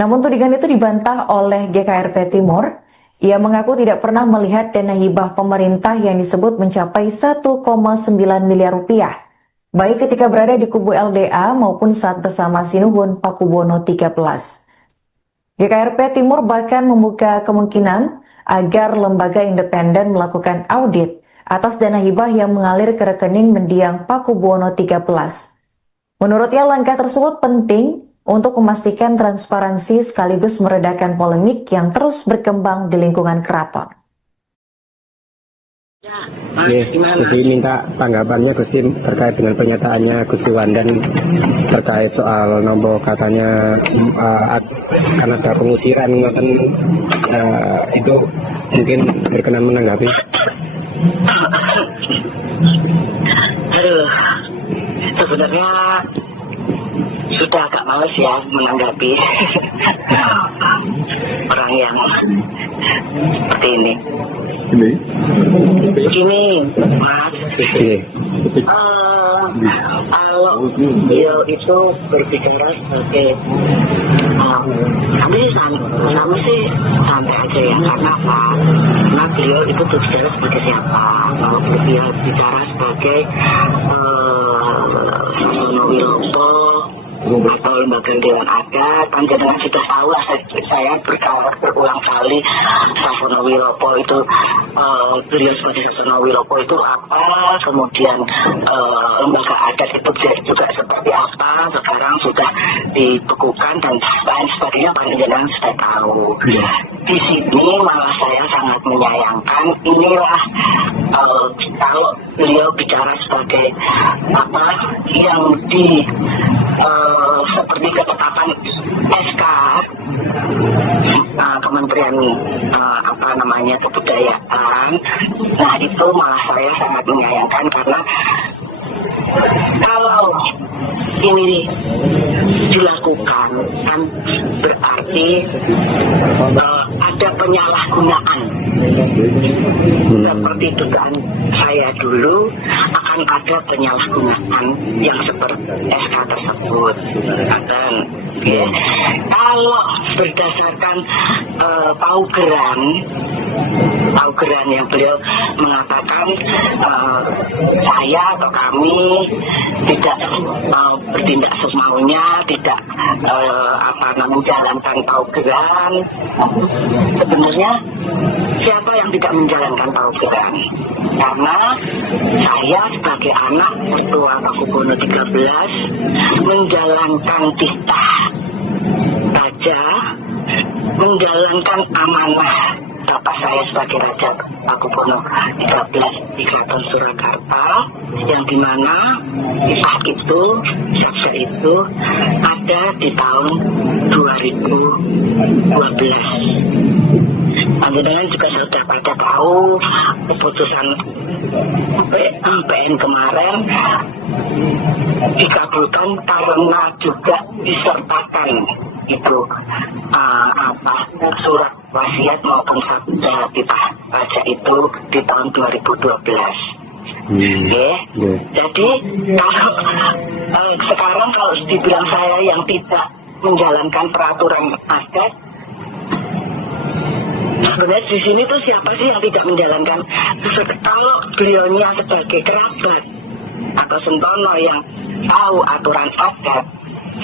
Namun tudingan itu dibantah oleh GKRP Timur. Ia mengaku tidak pernah melihat dana hibah pemerintah yang disebut mencapai 1,9 miliar rupiah, baik ketika berada di kubu LDA maupun saat bersama Sinuhun Pakubuwono 13. GKRP Timur bahkan membuka kemungkinan agar lembaga independen melakukan audit atas dana hibah yang mengalir ke rekening mendiang Pakubuwono XIII. Menurutnya langkah tersebut penting untuk memastikan transparansi sekaligus meredakan polemik yang terus berkembang di lingkungan keraton. Jadi minta tanggapannya Gusti terkait dengan pernyataannya Gusti Wandan terkait soal nomor katanya akan ada pengusiran itu mungkin berkenan menanggapi. Aduh, sebenarnya sudah agak males ya menanggapi orang yang seperti ini. Begini, Mas. Kalau beliau itu berbicara sebagai kami sih santai aja ya, karena apa? Karena beliau itu berbicara sebagai siapa? Kalau beliau bicara sebagai Sasono Wilopo atau lembaga Dewan Adat, panjenengan sudah tahu lah, saya berulang kali Sasono Wilopo itu beliau sebagai Sasono Wilopo itu apa, kemudian lembaga adat itu juga seperti apa, sekarang sudah dibekukan dan lain sebagainya, panjenengan sudah tahu. Di sini malah saya sangat menyayangkan, inilah kalau beliau bicara sebagai apa yang seperti ketetapan SK Kementerian Kebudayaan. Nah, itu malah saya sangat menyayangkan, karena kalau ini dilakukan kan berarti ada penyalahgunaan. Seperti dugaan saya dulu, akan ada penyalahgunaan yang seperti SK tersebut. Dan kalau berdasarkan paugeran yang beliau mengatakan saya atau kami tidak bertindak semaunya, tidak menjalankan paugeran. Sebenarnya siapa yang tidak menjalankan paugeran? Karena saya sebagai anak Ketua Pakubuwono XIII menjalankan titah raja, menjalankan amanah Bapak saya sebagai Raja Pakubuwono XIII di Keraton Surakarta, yang dimana titah itu, sabda itu ada di tahun 2012. Panjenengan juga sudah pada tahu keputusan PN kemarin dikabulkan karena juga disertakan itu surat wasiat maupun sabda titah raja itu di tahun 2012. Jadi sekarang kalau dibilang saya yang tidak menjalankan peraturan adat, sebenarnya di sini tuh siapa sih yang tidak menjalankan? Kalau beliaunya sebagai kerabat atau sentono yang tahu aturan adat,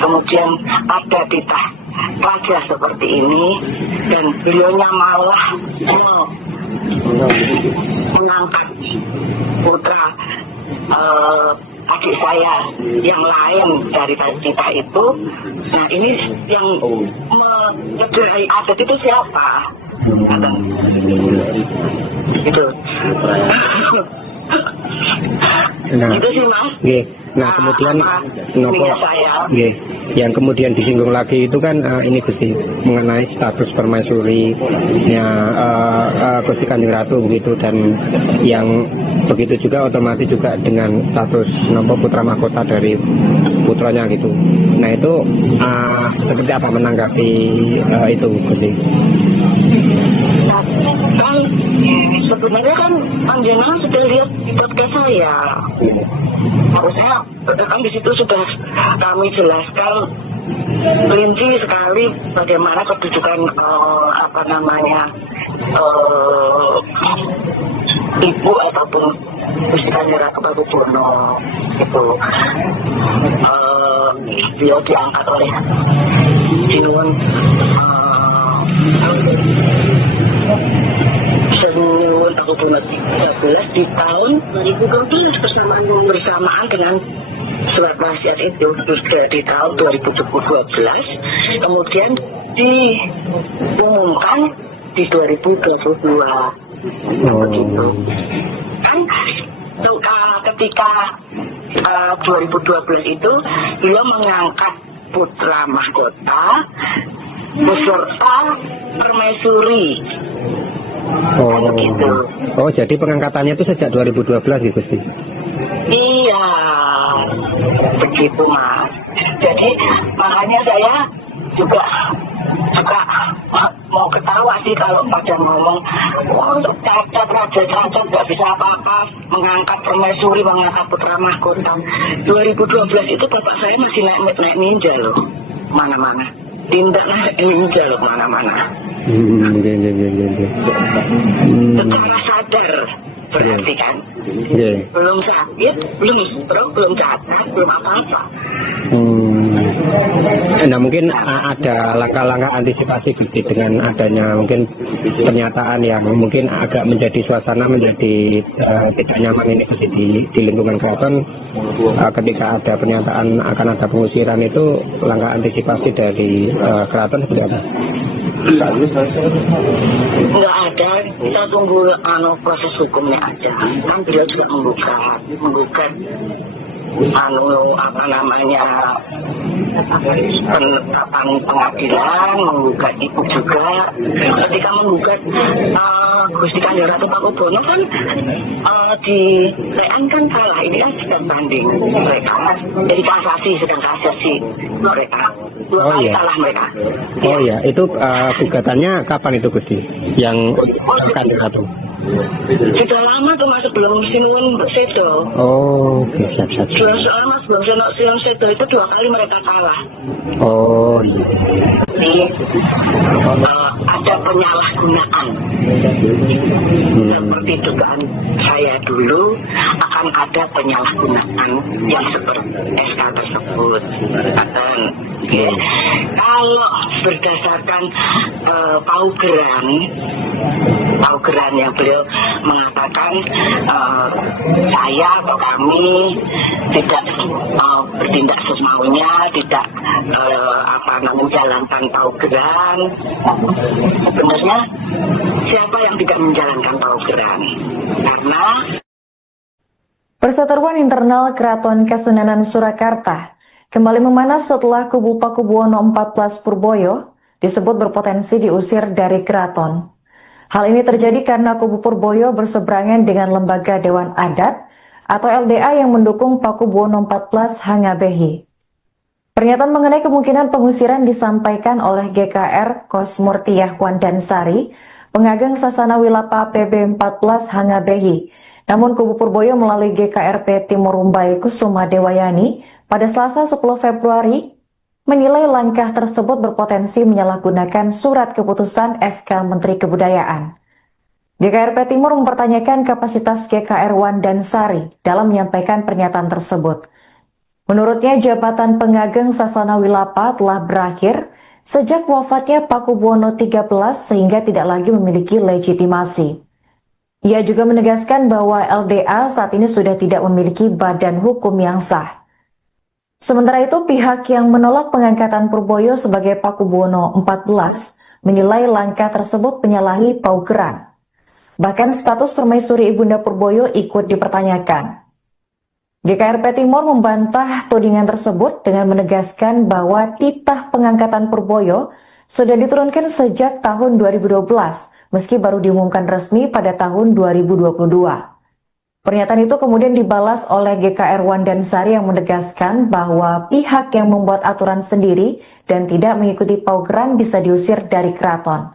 kemudian ada titah raja seperti ini, dan beliaunya malah mengangkat putra adik saya yang lain dari titah itu. Nah, ini yang menyederai adat itu siapa? Itu. Nah, itu sih, Mas. Nah, kemudian yang kemudian disinggung lagi itu kan ini Gusti mengenai status permaisurinya Gusti Kanjeng Ratu begitu, dan yang begitu juga otomatis juga dengan status putra mahkota dari putranya gitu. Nah, itu seperti apa menanggapi itu Gusti? Kan sebenarnya kan panjenengan sudah lihat di podcast saya. Harusnya kan di situ sudah kami jelaskan rinci sekali bagaimana kedudukan ibu ataupun Gusti Kanjeng Ratu Pakubuwono itu. Beliau diangkat oleh Sinuwun Pakubuwono 13 di tahun 2012 bersamaan dengan surat wasiat itu juga di tahun 2012, kemudian diumumkan di 2022. Begitu. Kan ketika 2012 itu beliau mengangkat putra mahkota beserta permaisuri. Gitu. Oh, jadi pengangkatannya itu sejak 2012 gitu sih? Iya, begitu Mas. Jadi makanya saya juga mau ketawa sih kalau pada ngomong, oh untuk cacat, raja cacat nggak bisa apa-apa, mengangkat permaisuri, mengangkat putra mahkota. 2012 itu bapak saya masih naik ninja loh, mana-mana. Tindak naik ninja loh, mana-mana. Secara sadar berarti kan, belum sakit, belum stroke, belum cacat, belum apa-apa. Nah mungkin ada langkah-langkah antisipasi gitu dengan adanya mungkin pernyataan yang mungkin agak menjadi suasana menjadi tidak nyaman ini di lingkungan keraton, ketika ada pernyataan akan ada pengusiran, itu langkah antisipasi dari keraton seperti apa? Nggak ada, kita tunggu proses hukumnya aja. Kan beliau juga menggugat penetapan pengadilan, menggugat ibu juga. Ketika menggugat Gusti Kanjeng Ratu Pakubuwono kan di PN kan kalah, ini kan sedang banding mereka, jadi sedang kasasi mereka. Oh iya. Kalah mereka. Oh iya, itu gugatannya kapan itu Gusti? Yang Kanjeng Ratu? Sudah lama tuh Mas, sebelum Sinuwun Sedo. Oh, oke, siap. Sebelum Mas, sebelum Sinuwun Sedo itu 2 kali mereka kalah. Oh iya. Jadi ada penyalahgunaan. Seperti dugaan saya dulu akan ada penyalahgunaan yang seperti SK tersebut. Kalau berdasarkan paugeran yang beliau mengatakan saya atau kami tidak bertindak semaunya, tidak menjalankan paugeran. Sebenarnya siapa yang tidak menjalankan paugeran? Karena perseteruan internal Keraton Kasunanan Surakarta kembali memanas setelah kubu Pakubuwono 14 Purboyo disebut berpotensi diusir dari keraton. Hal ini terjadi karena kubu Purboyo berseberangan dengan Lembaga Dewan Adat atau LDA yang mendukung Pakubuwono 14 Hangabehi. Pernyataan mengenai kemungkinan pengusiran disampaikan oleh GKR Kosmurtiyah Wandansari, pengageng Sasana Wilapa PB 14 Hangabehi. Namun kubu Purboyo melalui GKRP Timur Rumbai Kusuma Dewayani pada Selasa 10 Februari menilai langkah tersebut berpotensi menyalahgunakan surat keputusan SK Menteri Kebudayaan. GKRP Timur mempertanyakan kapasitas GKR Wandansari dalam menyampaikan pernyataan tersebut. Menurutnya, jabatan pengageng Sasana Wilapa telah berakhir sejak wafatnya Pakubuwono 13 sehingga tidak lagi memiliki legitimasi. Ia juga menegaskan bahwa LDA saat ini sudah tidak memiliki badan hukum yang sah. Sementara itu, pihak yang menolak pengangkatan Purboyo sebagai Pakubuwono 14 menilai langkah tersebut menyalahi paugeran. Bahkan status permaisuri Ibunda Purboyo ikut dipertanyakan. GKRP Timur membantah tudingan tersebut dengan menegaskan bahwa titah pengangkatan Purboyo sudah diturunkan sejak tahun 2012, meski baru diumumkan resmi pada tahun 2022. Pernyataan itu kemudian dibalas oleh GKR Wandansari yang menegaskan bahwa pihak yang membuat aturan sendiri dan tidak mengikuti paugeran bisa diusir dari keraton.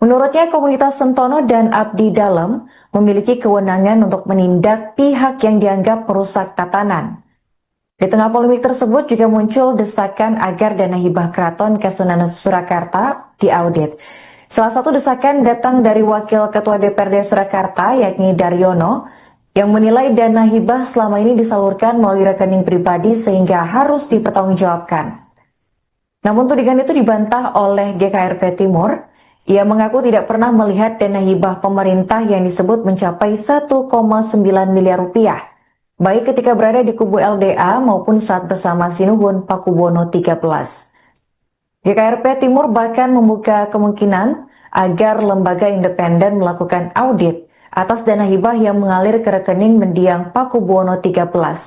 Menurutnya, komunitas Sentono dan Abdi Dalem memiliki kewenangan untuk menindak pihak yang dianggap merusak tatanan. Di tengah polemik tersebut juga muncul desakan agar dana hibah Keraton Kasunanan Surakarta diaudit. Salah satu desakan datang dari Wakil Ketua DPRD Surakarta, yakni Daryono, yang menilai dana hibah selama ini disalurkan melalui rekening pribadi sehingga harus dipertanggungjawabkan. Namun tudingan itu dibantah oleh GKRP Timur Ia mengaku tidak pernah melihat dana hibah pemerintah yang disebut mencapai 1,9 miliar rupiah, baik ketika berada di kubu LDA maupun saat bersama Sinuhun Pakubuwono XIII. GKRP Timur bahkan membuka kemungkinan agar lembaga independen melakukan audit atas dana hibah yang mengalir ke rekening mendiang Pakubuwono XIII.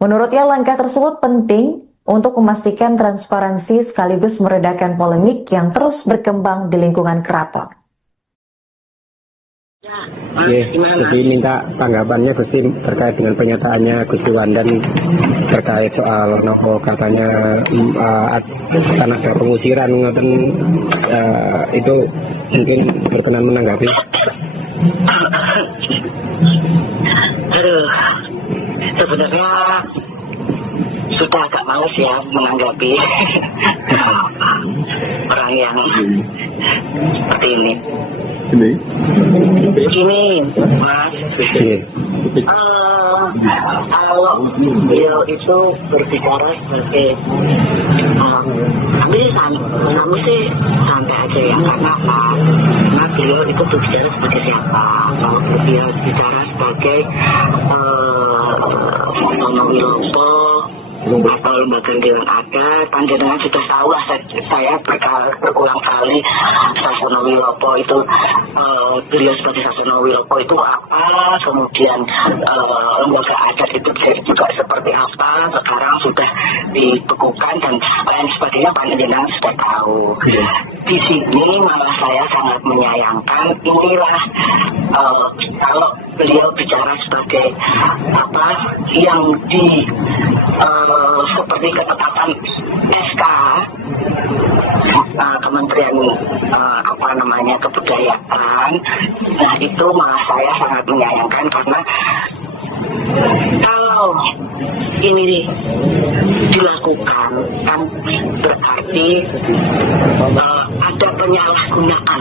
Menurutnya langkah tersebut penting untuk memastikan transparansi sekaligus meredakan polemik yang terus berkembang di lingkungan keraton. Jadi minta tanggapannya Gusti terkait dengan pernyataannya Gusti Wandan terkait soal nopo katanya akan ada pengusiran itu mungkin berkenan menanggapi. Sebenarnya sudah agak males ya menanggapi orang yang seperti ini. Begini, Mas. Kalau beliau itu berbicara sebagai kami sih santai aja ya, karena beliau itu berbicara sebagai siapa? Kalau beliau bicara sebagai Sasono Wilopo atau lembaga dewan adat, panjenengan sudah tahu lah, saya berulang kali Sasono Wilopo itu beliau sebagai Sasono Wilopo itu apa, kemudian lembaga adat itu juga seperti apa, sekarang sudah dibekukan dan lain sebagainya, panjenengan sudah tahu. Di sini malah saya sangat menyayangkan inilah kalau beliau bicara sebagai apa yang seperti ketetapan SK Kementerian Kebudayaan. Nah, itu malah saya sangat menyayangkan, karena kalau ini dilakukan kan berarti ada penyalahgunaan.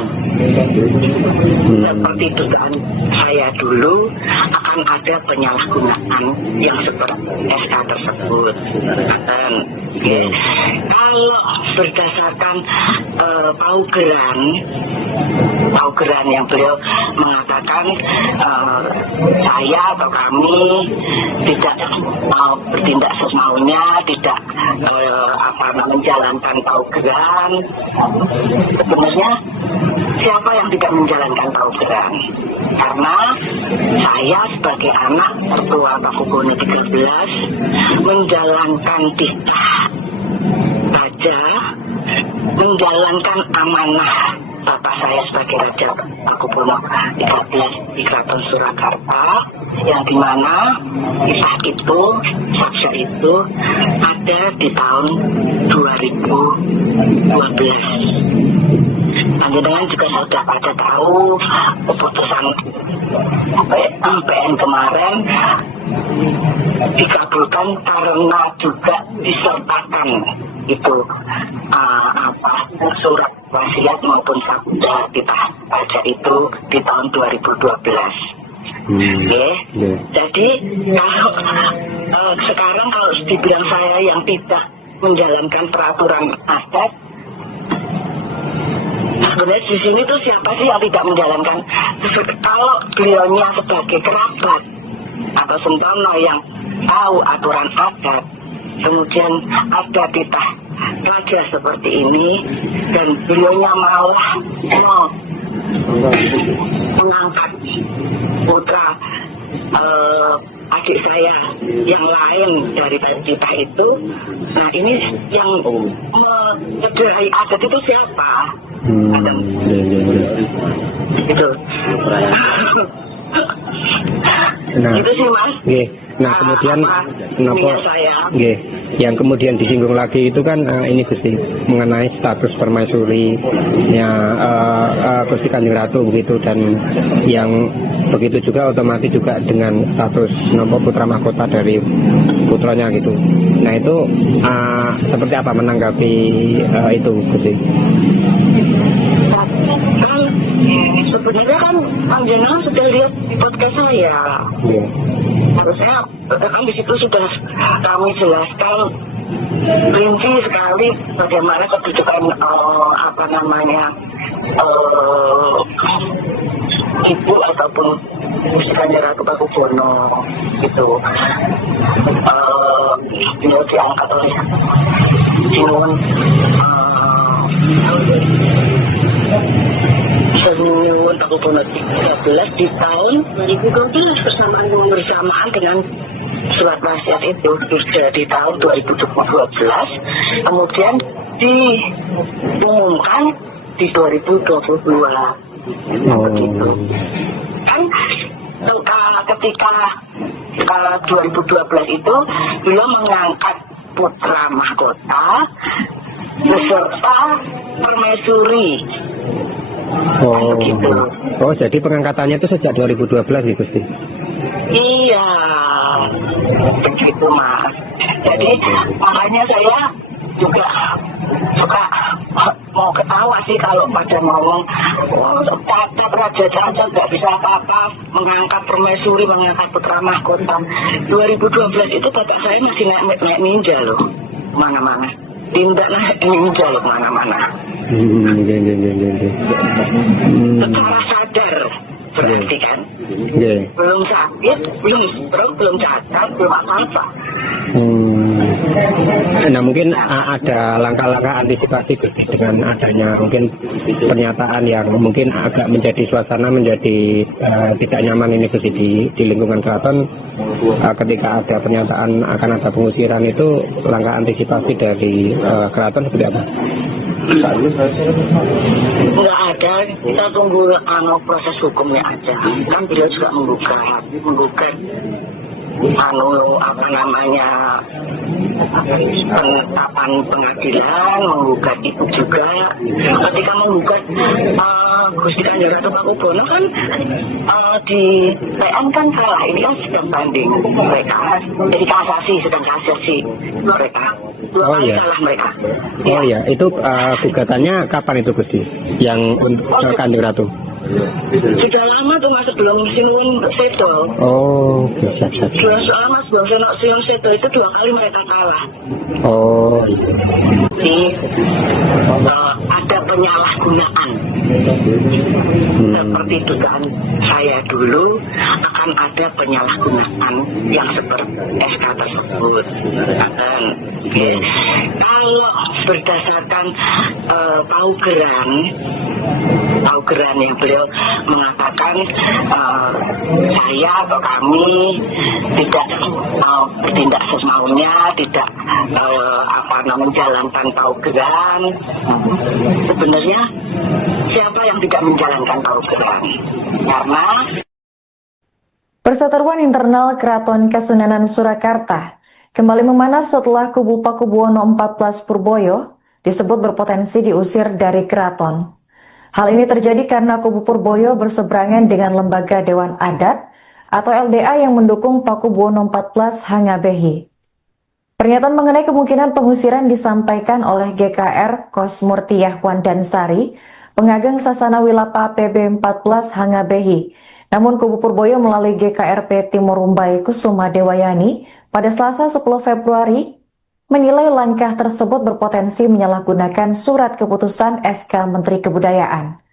Seperti dugaan saya dulu, akan ada penyalahgunaan yang seperti SK tersebut. Dan kalau berdasarkan paugeran yang beliau mengatakan saya atau kami tidak bertindak semaunya, tidak menjalankan paugeran. Sebenarnya siapa yang tidak menjalankan paugeran? Karena saya sebagai anak tertua Pakubuwono XIII menjalankan titah raja, menjalankan amanah bapak saya sebagai Raja Pakubuwono XIII di Keraton Surakarta, yang dimana kisah itu, saksa itu ada di tahun 2012. Panjenengan juga sudah pada tahu keputusan PN kemarin dikabulkan karena juga disertakan itu surat wasiat maupun sabda titah raja itu di tahun 2012. Jadi kalau sekarang kalau dibilang saya yang tidak menjalankan peraturan adat, sebenarnya di sini tuh siapa sih yang tidak menjalankan? Kalau beliaunya sebagai kerabat atau sentono yang tahu aturan adat, kemudian ada titah raja seperti ini, dan beliaunya malah mengangkat putra adik saya yang lain dari titah itu. Nah, ini yang mencederai adat itu siapa? Itu. Nah, itu sih, Mas. Nah, kemudian yang kemudian disinggung lagi itu kan ini Gusti mengenai status permaisurinya Gusti Kanjeng Ratu begitu, dan yang begitu juga otomatis juga dengan status putra mahkota dari putranya gitu. Nah, itu seperti apa menanggapi itu Gusti? Sebenarnya kan panjenengan sudah lihat di podcast saya. Harusnya kan di situ sudah kami jelaskan rinci sekali bagaimana kedudukan ibu ataupun Gusti Kanjeng Ratu Pakubono gitu. Beliau diangkat oleh Sinuwun Sinuwun Pakubono 13 di tahun 2012 bersamaan dengan surat wasiat itu di tahun 2012, kemudian diumumkan di 2022. Begitu. Kan ketika 2012 itu beliau mengangkat putra mahkota beserta permaisuri. Begitu. Oh, jadi pengangkatannya itu sejak 2012 gitu sih? Iya, begitu Mas. Jadi makanya saya juga suka mau ketawa sih kalau pada ngomong tata Raja Caca nggak bisa apa-apa mengangkat permaisuri, mengangkat putra mahkota. 2012 itu bapak saya masih naik ninja loh mana-mana, tindak naik ninja loh mana-mana. Secara sadar berarti kan, belum sakit, belum stroke, belum cacat, belum apa-apa. Nah, mungkin ada langkah-langkah antisipasi dengan adanya mungkin pernyataan yang mungkin agak menjadi suasana menjadi tidak nyaman ini di lingkungan keraton, ketika ada pernyataan akan ada pengusiran, itu langkah antisipasi dari keraton seperti apa? Nggak ada, kita tunggu proses hukumnya aja. Kan beliau juga menggugat penetapan pengadilan, menggugat itu juga. Ketika menggugat Gusti Kanjeng Ratu Pakubono kan di PN kan salah, ini kan sedang banding mereka, jadi kasasi, sedang kasasi mereka. Oh iya. Salah mereka. Oh iya, itu gugatannya kapan itu Gusti? Yang untuk Kanjeng Ratu? Sudah lama tuh Mas, sebelum Sinuwun Sedo. Oh, bisa. Sudah lama sebelum Sinuwun Sedo itu 2 kali mereka kalah. Oh. Jadi ada penyalahgunaan. Seperti dugaan saya dulu akan ada penyalahgunaan yang seperti SK tersebut. Kalau berdasarkan paugeran yang beliau mengatakan saya atau kami tidak bertindak semaunya, tidak menjalankan paugeran. Sebenarnya siapa yang tidak menjalankan paugeran? Karena perseteruan internal Keraton Kasunanan Surakarta kembali memanas setelah kubu Pakubuwono 14 Purboyo disebut berpotensi diusir dari keraton. Hal ini terjadi karena kubu Purboyo berseberangan dengan Lembaga Dewan Adat atau LDA yang mendukung Pakubuwono 14 Hangabehi. Pernyataan mengenai kemungkinan pengusiran disampaikan oleh GKR Kosmurtiyah Wandansari, pengageng Sasana Wilapa PB 14 Hangabehi. Namun kubu Purboyo melalui GKRP Timur Rumbai Kusuma Dewayani pada Selasa 10 Februari menilai langkah tersebut berpotensi menyalahgunakan surat keputusan SK Menteri Kebudayaan.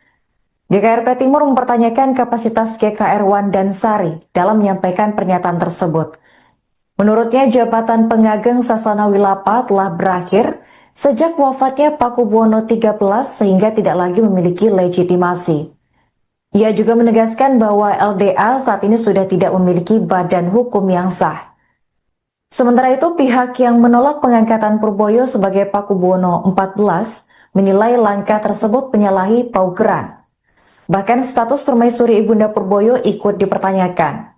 GKRP Timur mempertanyakan kapasitas GKR Wandansari dalam menyampaikan pernyataan tersebut. Menurutnya, jabatan pengageng Sasana Wilapa telah berakhir sejak wafatnya Pakubuwono 13 sehingga tidak lagi memiliki legitimasi. Ia juga menegaskan bahwa LDA saat ini sudah tidak memiliki badan hukum yang sah. Sementara itu, pihak yang menolak pengangkatan Purboyo sebagai Pakubuwono 14 menilai langkah tersebut menyalahi paugeran. Bahkan status permaisuri Ibunda Purboyo ikut dipertanyakan.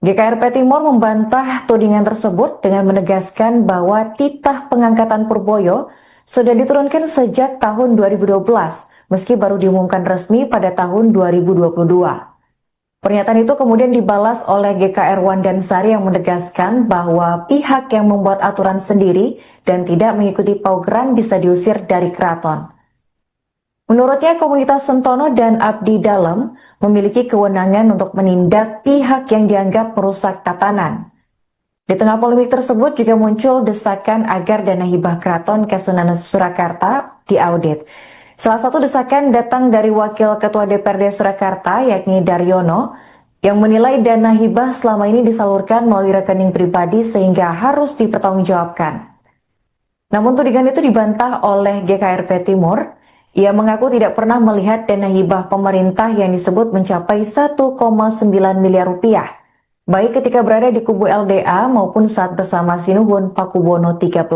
GKRP Timur membantah tudingan tersebut dengan menegaskan bahwa titah pengangkatan Purboyo sudah diturunkan sejak tahun 2012, meski baru diumumkan resmi pada tahun 2022. Pernyataan itu kemudian dibalas oleh GKR Wandansari yang menegaskan bahwa pihak yang membuat aturan sendiri dan tidak mengikuti paugeran bisa diusir dari keraton. Menurutnya, komunitas Sentono dan Abdi Dalem memiliki kewenangan untuk menindak pihak yang dianggap merusak tatanan. Di tengah polemik tersebut juga muncul desakan agar dana hibah Keraton Kasunanan Surakarta diaudit. Salah satu desakan datang dari Wakil Ketua DPRD Surakarta, yakni Daryono, yang menilai dana hibah selama ini disalurkan melalui rekening pribadi sehingga harus dipertanggungjawabkan. Namun tudingan itu dibantah oleh GKRP Timur. Ia mengaku tidak pernah melihat dana hibah pemerintah yang disebut mencapai 1,9 miliar rupiah, baik ketika berada di kubu LDA maupun saat bersama Sinuhun Pakubuwono 13.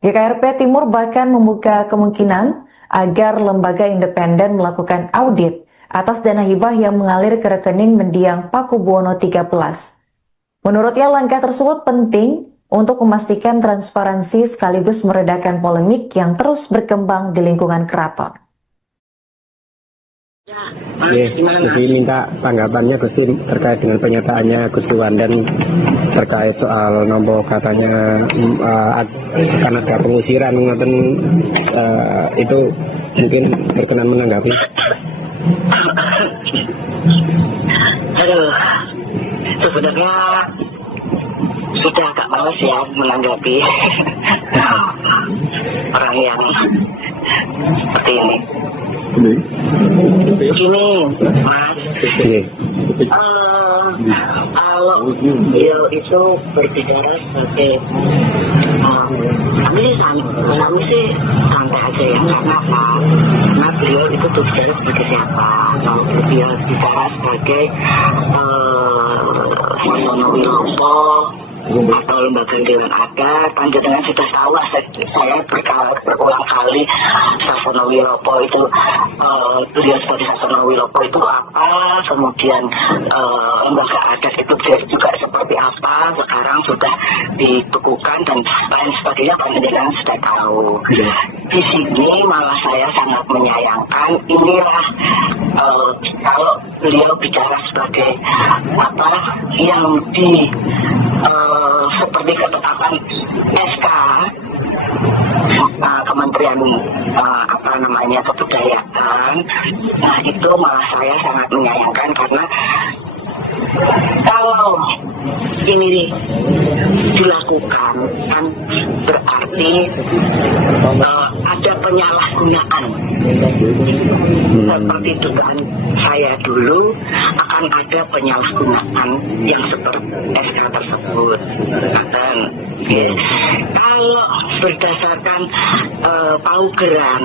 GKRP Timur bahkan membuka kemungkinan agar lembaga independen melakukan audit atas dana hibah yang mengalir ke rekening mendiang Pakubuwono 13. Menurutnya langkah tersebut penting untuk memastikan transparansi sekaligus meredakan polemik yang terus berkembang di lingkungan keraton. Jadi minta tanggapannya Gusti terkait dengan pernyataannya Gusti Wandan terkait soal nomor katanya karena ada pengusiran itu mungkin berkenan menanggapi. Aduh, sebenarnya sudah agak males ya menanggapi orang yang seperti ini. Gini, Mas, kalau beliau itu berbicara sebagai kami sih santai aja ya, karena beliau itu berbicara sebagai siapa? Kalau beliau bicara sebagai Sasono Wilopo atau lembaga Dewan Adat, panjenengan sudah tahu lah, saya berulang kali Sasono Wilopo itu beliau sebagai Sasono Wilopo itu apa, kemudian lembaga adat itu juga seperti apa, sekarang sudah dibekukan dan lain sebagainya, panjenengan sudah tahu. Di sini malah saya sangat menyayangkan inilah kalau beliau bicara sebagai apa yang seperti ketetapan SK Kementerian Kebudayaan. Nah, itu malah saya sangat menyayangkan karena kalau ini dilakukan kan berarti ada penyalahgunaan. Seperti dugaan saya dulu akan ada penyalahgunaan yang seperti SK tersebut. Dan kalau berdasarkan paugeran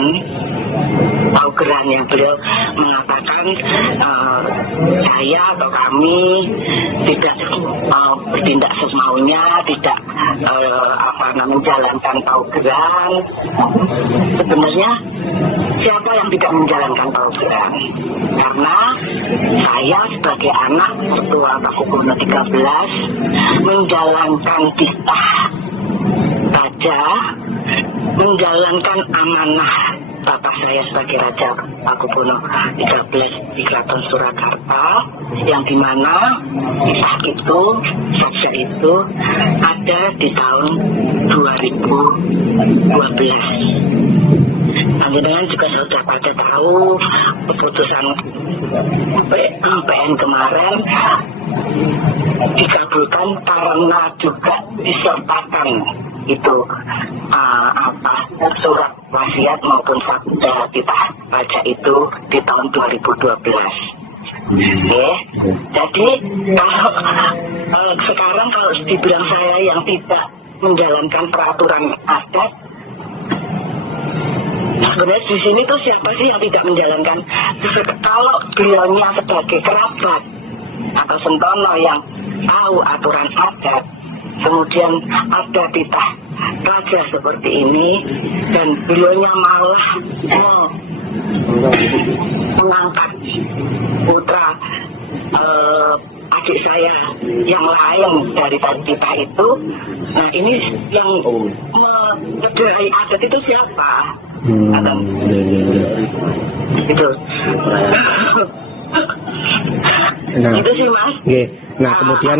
yang beliau mengatakan saya atau kami tidak bertindak semaunya, tidak menjalankan paugeran. Sebenarnya siapa yang tidak menjalankan paugeran? Karena saya sebagai anak ketua Pakubuwono 13 menjalankan titah raja, menjalankan amanah Bapak saya sebagai Raja Pakubuwono 13 di Keraton Surakarta, yang dimana titah itu, satya itu ada di tahun 2012. Panjenengan juga sudah pada tahu keputusan PN kemarin dikabulkan karena juga disertakan itu surat wasiat maupun sabda titah raja itu di tahun 2012. Jadi kalau sekarang kalau dibilang saya yang tidak menjalankan peraturan adat, sebenarnya di sini tuh siapa sih yang tidak menjalankan? Kalau beliaunya sebagai kerabat atau sentono yang tahu aturan adat, kemudian ada titah raja seperti ini, dan beliaunya malah mengangkat putra adik saya yang lain dari titah itu. Nah, ini yang mencederai adat itu siapa? Itu. Nah, itu sih, Mas. Nah, kemudian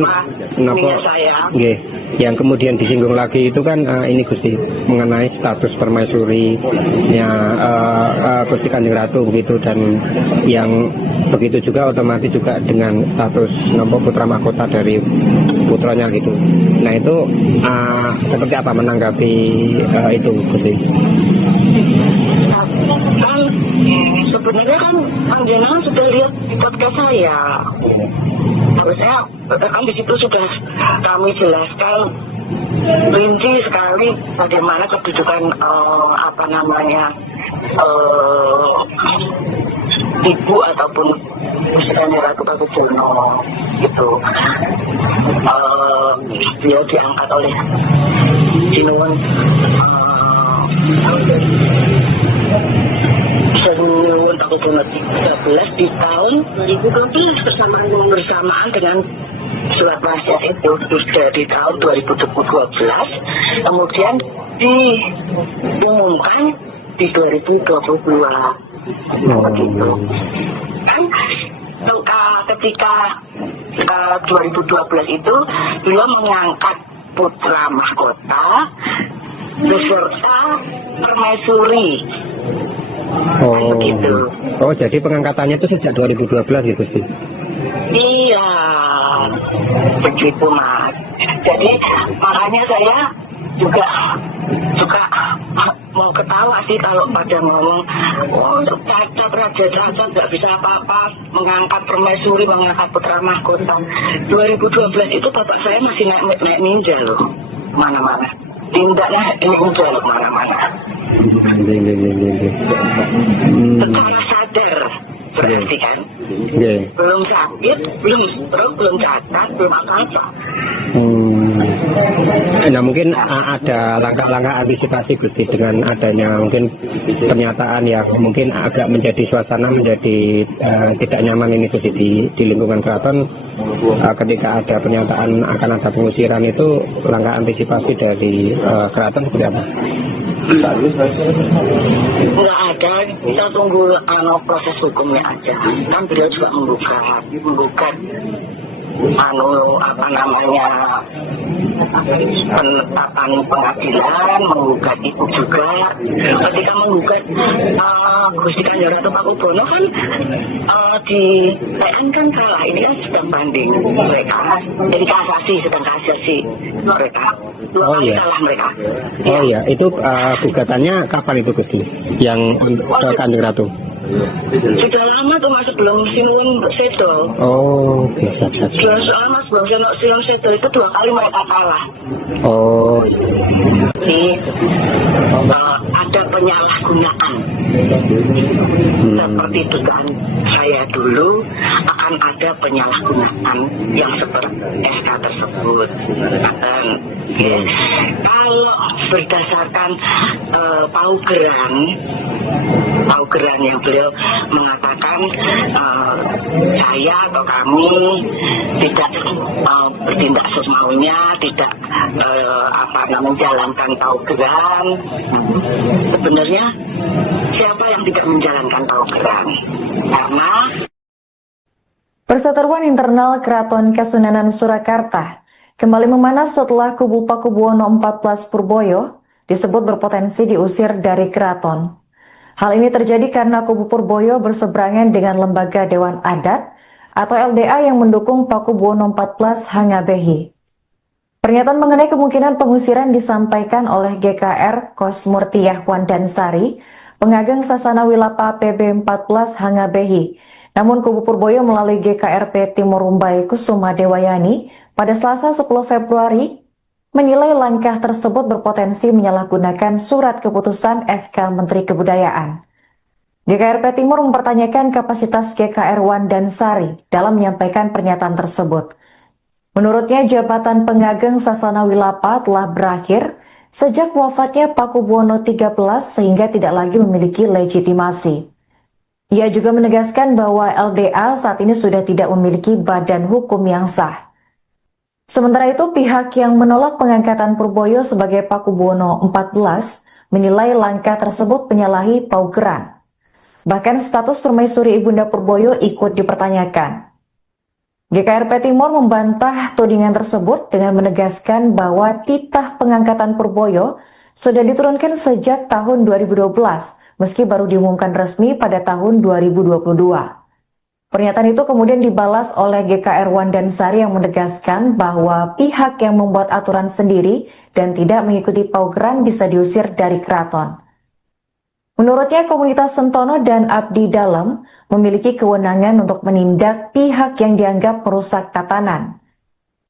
yang kemudian disinggung lagi itu kan ini Gusti mengenai status permaisurinya Gusti Kanjeng Ratu begitu, dan yang begitu juga otomatis juga dengan status putra mahkota dari putranya gitu. Nah, itu seperti apa menanggapi itu Gusti? kan sebenarnya kan Panjenengan sudah lihat di podcast saya. Harusnya kan di situ sudah kami jelaskan rinci sekali bagaimana kedudukan ibu ataupun Gusti Ratu Pakubono itu. Dia diangkat oleh Sinuwun Sinuwun Pakubono 13 di tahun 2012 bersamaan dengan surat wasiat itu di tahun 2012, kemudian diumumkan di 2022. Begitu. Kan ketika 2012 itu beliau mengangkat putra mahkota beserta permaisuri. Begitu. Oh, jadi pengangkatannya itu sejak 2012 gitu sih? Iya, begitu Mas. Jadi makanya saya juga mau ketawa sih kalau pada ngomong, oh cacat, raja cacat, nggak bisa apa-apa, mengangkat permaisuri, mengangkat putra mahkota. 2012 itu bapak saya masih naik ninja loh, mana-mana. Tindaknya ninja loh, mana-mana. Secara sadar, berarti kan? Belum sakit, belum stroke, belum cacat, belum apa-apa. Nah mungkin ada langkah-langkah antisipasi Gusti dengan adanya mungkin pernyataan yang mungkin agak menjadi suasana menjadi tidak nyaman ini Gusti di lingkungan keraton, ketika ada pernyataan akan ada pengusiran itu, langkah antisipasi dari keraton seperti apa? Nggak ada, kita tunggu proses hukumnya aja. Kan beliau juga menggugat penetapan pengadilan, menggugat itu juga. Ketika menggugat Gusti Kanjeng Ratu Pakubono kan di PN kan kalah, ini kan sedang banding mereka, jadi sedang kasasi mereka. Oh iya. Kalah mereka. Oh iya, itu gugatannya kapan itu Gusti? Yang ke Kanjeng Ratu? Sudah lama tuh Mas, sebelum Sinuwun Sedo. Oh, bisa. Sudah lama sebelum Sinuwun Sedo itu 2 kali mereka kalah. Oh. Jadi ada penyalahgunaan. Seperti itu kan saya dulu akan ada penyalahgunaan yang seperti SK tersebut. Dan kalau berdasarkan paugeran yang beliau mengatakan saya atau kami tidak bertindak semaunya, tidak menjalankan paugeran. Sebenarnya siapa yang tidak menjalankan paugeran? Karena perseteruan internal Keraton Kasunanan Surakarta kembali memanas setelah kubu Pakubuwono 14 Purboyo disebut berpotensi diusir dari keraton. Hal ini terjadi karena kubu Purboyo berseberangan dengan lembaga Dewan Adat atau LDA yang mendukung Pakubuwono 14 Hangabehi. Pernyataan mengenai kemungkinan pengusiran disampaikan oleh GKR Kosmurtiyah Wandansari, pengageng Sasana Wilapa PB 14 Hangabehi. Namun kubu Purboyo melalui GKRP Timur Rumbai Kusuma Dewayani pada Selasa 10 Februari menilai langkah tersebut berpotensi menyalahgunakan surat keputusan SK Menteri Kebudayaan. GKRP Timur mempertanyakan kapasitas GKR Wandansari dalam menyampaikan pernyataan tersebut. Menurutnya jabatan pengageng Sasana Wilapa telah berakhir sejak wafatnya Pakubuwono 13 sehingga tidak lagi memiliki legitimasi. Ia juga menegaskan bahwa LDA saat ini sudah tidak memiliki badan hukum yang sah. Sementara itu, pihak yang menolak pengangkatan Purboyo sebagai Pakubuwono 14 menilai langkah tersebut menyalahi paugeran. Bahkan status permaisuri Ibunda Purboyo ikut dipertanyakan. GKRP Timur membantah tudingan tersebut dengan menegaskan bahwa titah pengangkatan Purboyo sudah diturunkan sejak tahun 2012, meski baru diumumkan resmi pada tahun 2022. Pernyataan itu kemudian dibalas oleh GKR Wandansari yang menegaskan bahwa pihak yang membuat aturan sendiri dan tidak mengikuti paugeran bisa diusir dari keraton. Menurutnya, komunitas Sentono dan Abdi Dalem memiliki kewenangan untuk menindak pihak yang dianggap merusak tatanan.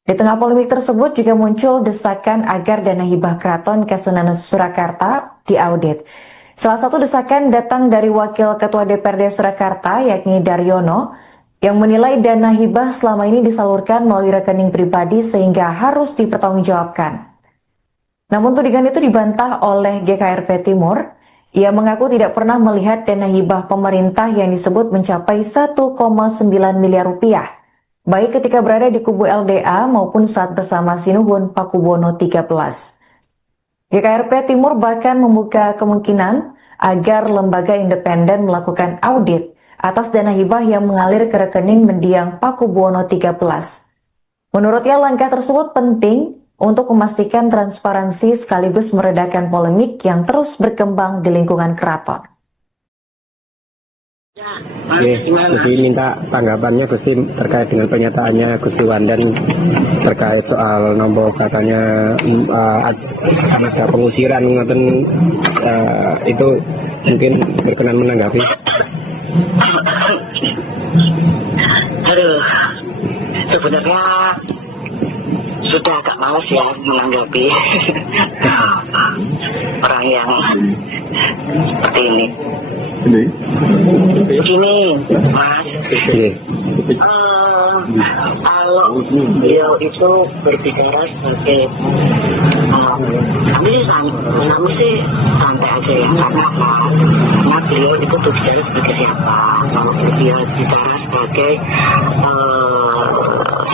Di tengah polemik tersebut juga muncul desakan agar dana hibah Keraton Kasunanan Surakarta diaudit. Salah satu desakan datang dari Wakil Ketua DPRD Surakarta, yakni Daryono, yang menilai dana hibah selama ini disalurkan melalui rekening pribadi sehingga harus dipertanggungjawabkan. Namun tudingan itu dibantah oleh GKRP Timur. Ia mengaku tidak pernah melihat dana hibah pemerintah yang disebut mencapai 1,9 miliar rupiah, baik ketika berada di kubu LDA maupun saat bersama Sinuhun Pakubuwono XIII. GKRP Timur bahkan membuka kemungkinan agar lembaga independen melakukan audit atas dana hibah yang mengalir ke rekening mendiang Pakubuwono XIII. Menurutnya langkah tersebut penting untuk memastikan transparansi sekaligus meredakan polemik yang terus berkembang di lingkungan keraton. Oke, jadi minta tanggapannya Gusti terkait dengan pernyataannya Gusti Wandan terkait soal nombor katanya ada pengusiran itu mungkin berkenan menanggapi. Aduh, sebenarnya sudah agak malas ya menanggapi orang yang seperti ini. Begini, Mas. Kalau beliau itu berbicara sebagai kami sih santai aja ya, karena beliau itu berbicara sebagai siapa? Kalau beliau bicara sebagai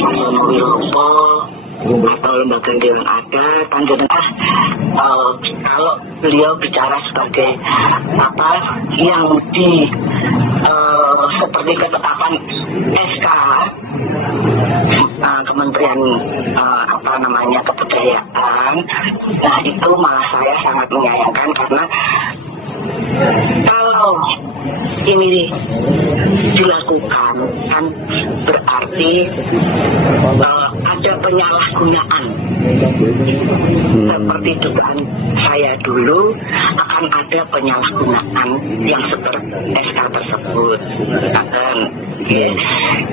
Sasono Wilopo atau lembaga dewan adat, panjenengan kalau beliau bicara sebagai apa yang di seperti ketetapan SK Kementerian Kebudayaan, nah itu malah saya sangat menyayangkan karena kalau ini dilakukan kan berarti ada penyalahgunaan seperti dugaan saya dulu akan ada penyalahgunaan yang seperti SK tersebut akan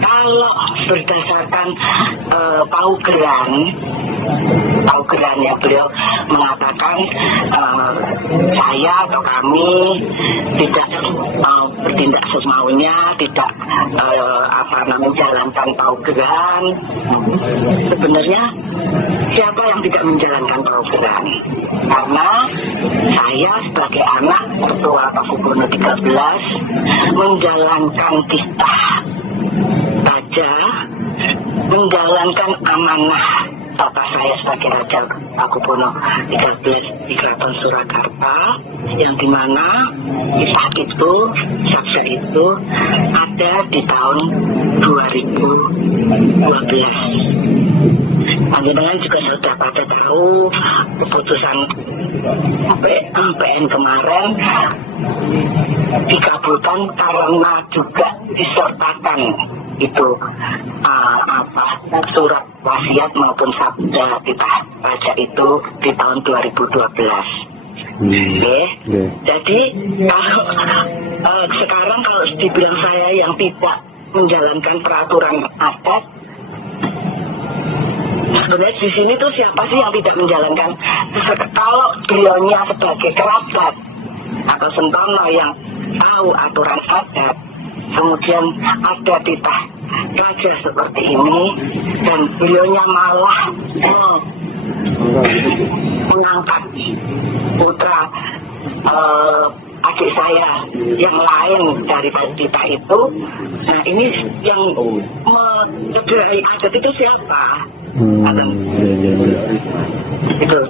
kalau berdasarkan paugeran yang beliau mengatakan saya atau kami tidak bertindak semaunya, tidak menjalankan paugeran. Sebenarnya siapa yang tidak menjalankan paugeran? Karena saya sebagai anak Ketua Pakubuwono XIII menjalankan titah saja, menjalankan amanah Bapak saya sebagai Raja Pakubuwono XIII di Keraton Surakarta, yang dimana kisah itu, saksa itu ada di tahun 2012. Panjenengan juga sudah pada tahu keputusan MPN kemarin dikabulkan karena juga disertakan itu surat wasiat maupun sabda titah raja itu di tahun 2012. Jadi kalau sekarang kalau dibilang saya yang tidak menjalankan peraturan adat, sebenarnya di sini tuh siapa sih yang tidak menjalankan? Kalau beliaunya sebagai kerabat atau Sentono yang tahu aturan adat, kemudian ada titah raja seperti ini dan beliaunya malah mengangkat putra adik saya yang lain dari titah itu. Nah ini yang mencederai adat itu siapa? Itu.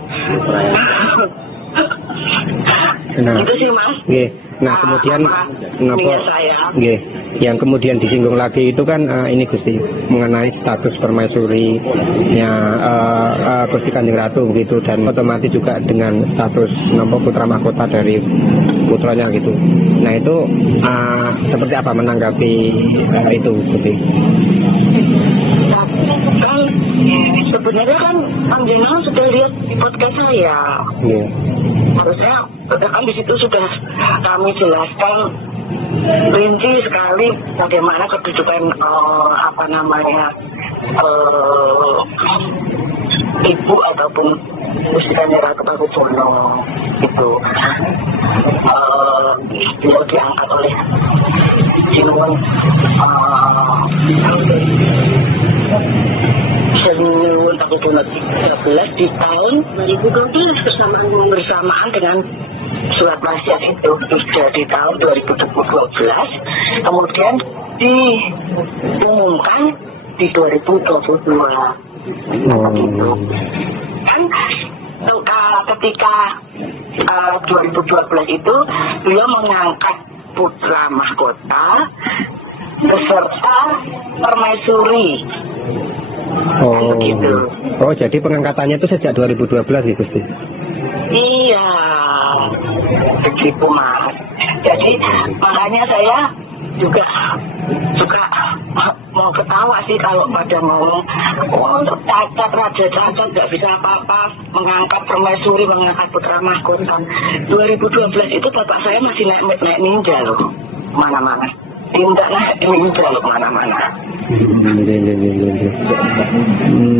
Itu sih Mas. Nah kemudian yang kemudian disinggung lagi itu kan ini Gusti mengenai status permaisurinya Gusti Kanjeng Ratu begitu, dan otomatis juga dengan status putra mahkota dari putranya gitu. Nah itu seperti apa menanggapi itu Gusti? kan sebenarnya kan panjenengan sudah lihat di podcast saya. Harusnya kan di situ sudah kami jelaskan rinci sekali bagaimana kedudukan ibu ataupun Gustikannya Ratu Pakubono itu beliau diangkat oleh Sinuwun Pakubono 13 di tahun 2012 bersamaan dengan surat wasiat itu di tahun 2012, kemudian diumumkan di 2022. Kan ketika 2012 itu beliau mengangkat putra mahkota beserta permaisuri. Oh, jadi pengangkatannya itu sejak 2012 ya, Gusti? Iya, begitu Mas. Jadi makanya saya juga mau ketawa sih kalau pada ngomong untuk cacat, raja cacat nggak bisa apa-apa, mengangkat permaisuri, mengangkat putra mahkota. 2012 itu bapak saya masih naik ninja loh, mana-mana. Tindak naik ninja loh, mana-mana.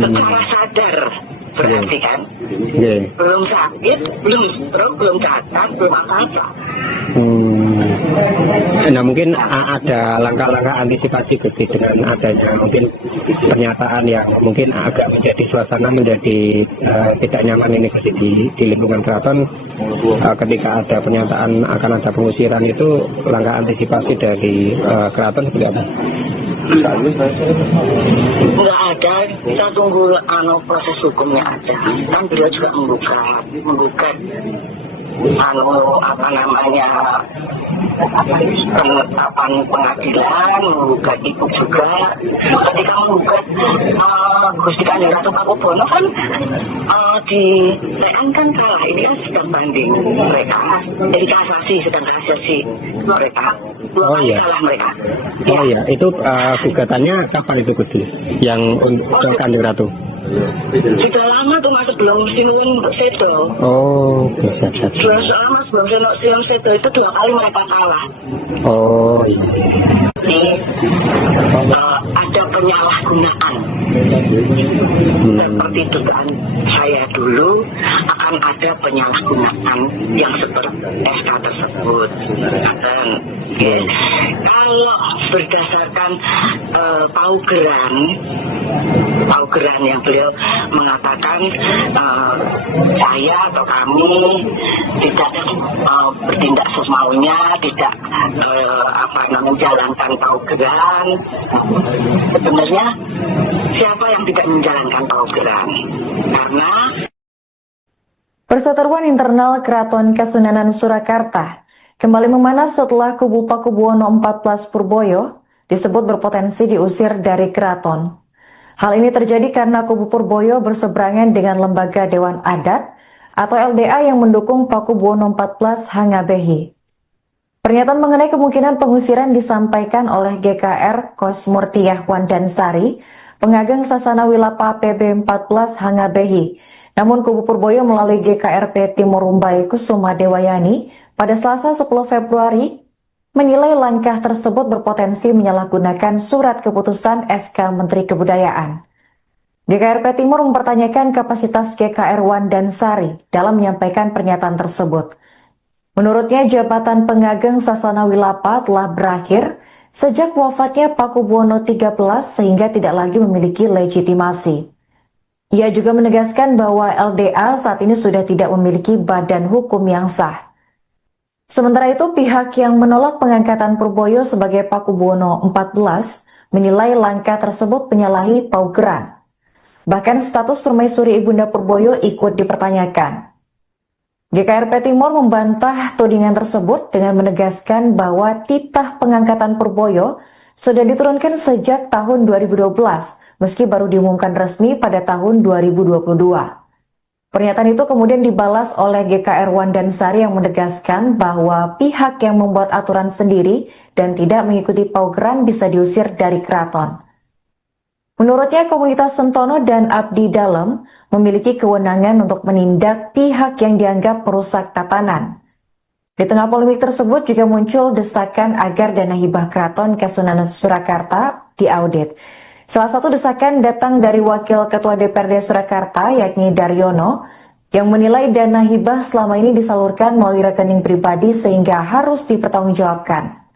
Secara sadar berarti kan? Belum sakit, belum stroke, belum cacat, belum apa-apa. Nah, mungkin ada langkah-langkah antisipasi dengan adanya mungkin pernyataan yang mungkin agak menjadi suasana menjadi tidak nyaman ini di lingkungan keraton, ketika ada pernyataan akan ada pengusiran, itu langkah antisipasi dari keraton seperti apa? Enggak ada, kita tunggu proses hukumnya aja. Kan beliau juga menggugat penetapan pengadilan, menggugat ibu juga. Ketika menggugat Gustikannya Ratu Pakubono kan di TN kan kalah, ini kan sedang banding mereka, jadi sedang kasasi mereka. Kalah mereka. Oh iya, itu gugatannya kapan itu Gusti? Yang untuk Kanjeng Ratu? Sudah lama tuh Mas, sebelum Sinuwun Sedo. Oh, sudah lama sebelum Sinuwun Sedo itu 2 kali mereka kalah. Oh iya. Ada penyalahgunaan. Seperti dugaan saya dulu akan ada penyalahgunaan yang seperti SK tersebut. Dan kalau berdasarkan paugeran yang beliau mengatakan saya atau kami tidak bertindak semaunya, tidak menjalankan paugeran. Sebenarnya siapa yang tidak menjalankan paugeran? Karena perseteruan internal Keraton Kasunanan Surakarta kembali memanas setelah kubu Pakubuwono 14 Purboyo disebut berpotensi diusir dari keraton. Hal ini terjadi karena kubu Purboyo berseberangan dengan Lembaga Dewan Adat atau LDA yang mendukung Pakubuwono 14 Hangabehi. Pernyataan mengenai kemungkinan pengusiran disampaikan oleh GKR Kosmurtiyah Wandansari, pengageng Sasana Wilapa PB 14 Hangabehi. Namun kubu Purboyo melalui GKRP Timur Rumbai Kusuma Dewayani pada Selasa 10 Februari menilai langkah tersebut berpotensi menyalahgunakan surat keputusan SK Menteri Kebudayaan. GKRP Timur mempertanyakan kapasitas GKR Wandansari dalam menyampaikan pernyataan tersebut. Menurutnya, jabatan pengageng Sasana Wilapa telah berakhir sejak wafatnya Pakubuwono 13 sehingga tidak lagi memiliki legitimasi. Ia juga menegaskan bahwa LDA saat ini sudah tidak memiliki badan hukum yang sah. Sementara itu, pihak yang menolak pengangkatan Purboyo sebagai Pakubuwono 14 menilai langkah tersebut menyalahi paugeran. Bahkan status permaisuri Ibunda Purboyo ikut dipertanyakan. GKRP Timur membantah tudingan tersebut dengan menegaskan bahwa titah pengangkatan Purboyo sudah diturunkan sejak tahun 2012, meski baru diumumkan resmi pada tahun 2022. Pernyataan itu kemudian dibalas oleh GKR Wandansari yang menegaskan bahwa pihak yang membuat aturan sendiri dan tidak mengikuti paugeran bisa diusir dari keraton. Menurutnya, komunitas Sentono dan Abdi Dalem memiliki kewenangan untuk menindak pihak yang dianggap merusak tatanan. Di tengah polemik tersebut juga muncul desakan agar dana hibah Keraton Kasunanan Surakarta diaudit. Salah satu desakan datang dari Wakil Ketua DPRD Surakarta, yakni Daryono, yang menilai dana hibah selama ini disalurkan melalui rekening pribadi sehingga harus dipertanggungjawabkan.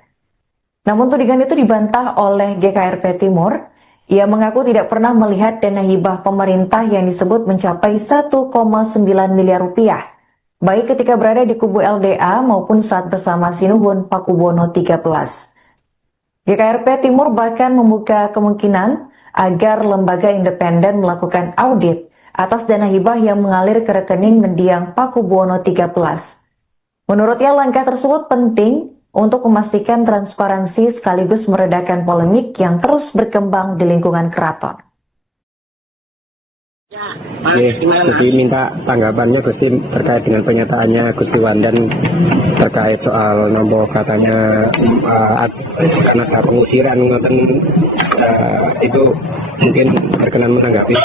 Namun tudingan itu dibantah oleh GKRP Timur. Ia mengaku tidak pernah melihat dana hibah pemerintah yang disebut mencapai 1,9 miliar rupiah, baik ketika berada di kubu LDA maupun saat bersama Sinuhun Pakubuwono XIII. GKRP Timur bahkan membuka kemungkinan agar lembaga independen melakukan audit atas dana hibah yang mengalir ke rekening mendiang Pakubuwono XIII. Menurutnya langkah tersebut penting untuk memastikan transparansi sekaligus meredakan polemik yang terus berkembang di lingkungan keraton. Jadi minta tanggapannya Gusti terkait dengan pernyataannya Gusti Wandan terkait soal nomor katanya karena pengusiran itu mungkin berkenan menanggapi.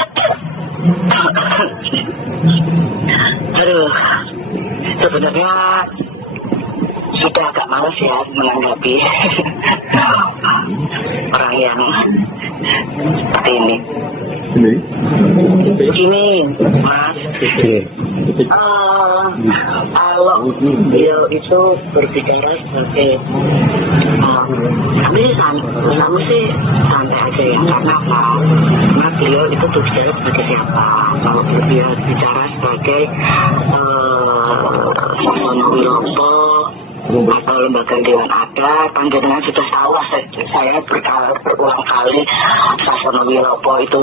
Aduh, sebenarnya sudah agak malas ya menanggapi orang yang seperti ini. Ini, Mas, kalau beliau itu berbicara sebagai kami sih santai aja ya, karena beliau itu berbicara sebagai siapa? Kalau beliau bicara sebagai Sasono Wilopo atau lembaga Dewan Adat, panjenengan sudah tahu lah, saya berulang kali Sasono Wilopo itu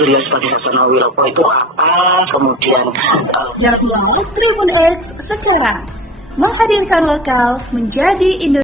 beliau sebagai Sasono Wilopo itu apa, kemudian Tribun X secara menghadirkan lokal menjadi Indonesia.